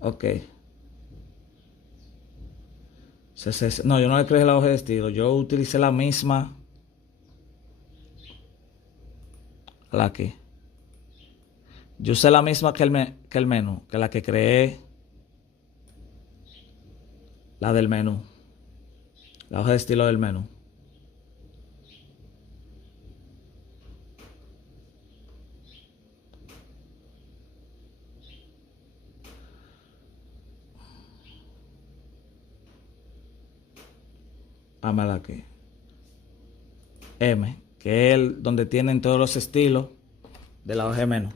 Ok. CSS. No, yo no le creé la hoja de estilo. Yo utilicé la misma. La que. Yo usé la misma que el menú. Que la que creé. La del menú. La hoja de estilo del menú. Dámela aquí. M, que es donde tienen todos los estilos de la hoja de menú.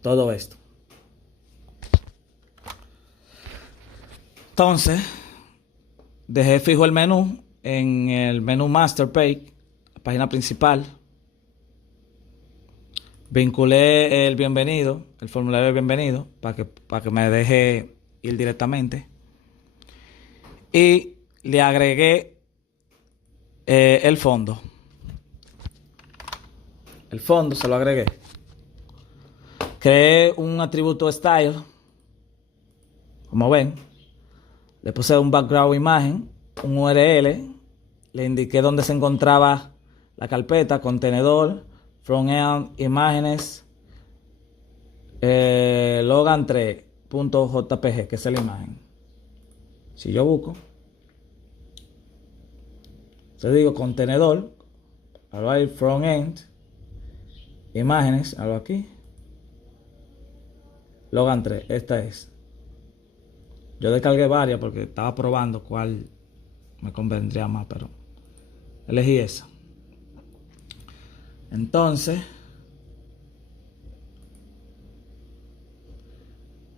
Todo esto. Entonces, dejé fijo el menú en el menú Master Page, página principal. Vinculé el bienvenido, el formulario de bienvenido, para que me deje ir directamente. Y le agregué el fondo. El fondo se lo agregué. Creé un atributo style. Como ven, le puse un background imagen, un URL. Le indiqué dónde se encontraba la carpeta, contenedor, frontend, imágenes, logan3.jpg, que es la imagen. Si yo busco, te digo contenedor, ahora hay frontend, imágenes, algo aquí, logan3, esta es. Yo descargué varias porque estaba probando cuál me convendría más, pero elegí esa. Entonces,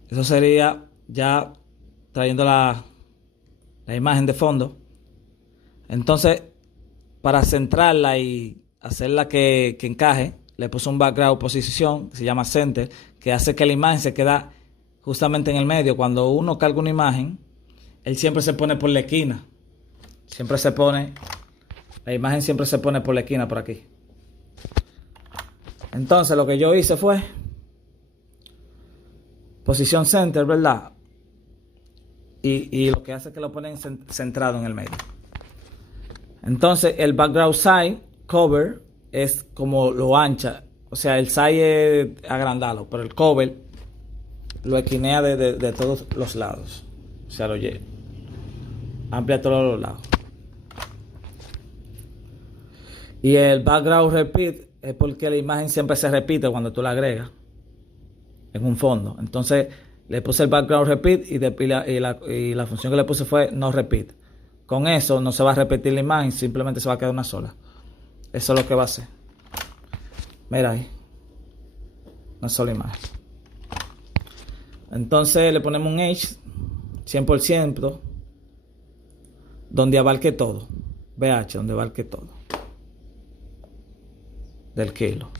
eso sería ya trayendo la imagen de fondo. Entonces, para centrarla y hacerla que encaje, le puse un background posición que se llama center, que hace que la imagen se quede justamente en el medio. Cuando uno carga una imagen, él siempre se pone por la esquina. La imagen siempre se pone por la esquina, por aquí. Entonces lo que yo hice fue posición center, ¿verdad? Y lo que hace es que lo ponen centrado en el medio. Entonces el background size cover es como lo ancha. O sea, el size es agrandarlo, pero el cover lo esquinea de todos los lados. O sea, lo amplia todos los lados. Y el background repeat es porque la imagen siempre se repite cuando tú la agregas en un fondo. Entonces le puse el background repeat y la función que le puse fue no repeat. Con eso no se va a repetir la imagen, simplemente se va a quedar una sola. Eso es lo que va a hacer. Mira ahí, una sola imagen. Entonces le ponemos un H 100% donde abarque todo. BH, donde abarque todo del kilo.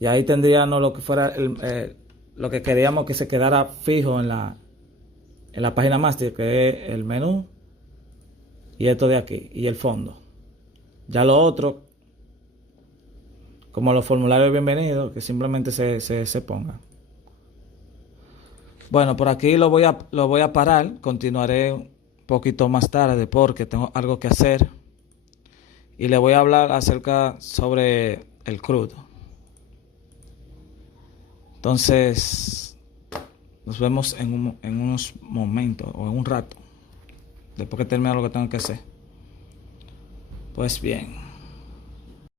Y ahí tendríamos lo que fuera lo que queríamos que se quedara fijo en la página master, que es el menú y esto de aquí y el fondo. Ya lo otro, como los formularios de bienvenido, que simplemente se pongan. Bueno, por aquí lo voy a parar. Continuaré un poquito más tarde porque tengo algo que hacer. Y le voy a hablar acerca sobre el CRUD. Entonces, nos vemos en unos momentos o en un rato. Después que termine lo que tengo que hacer. Pues bien.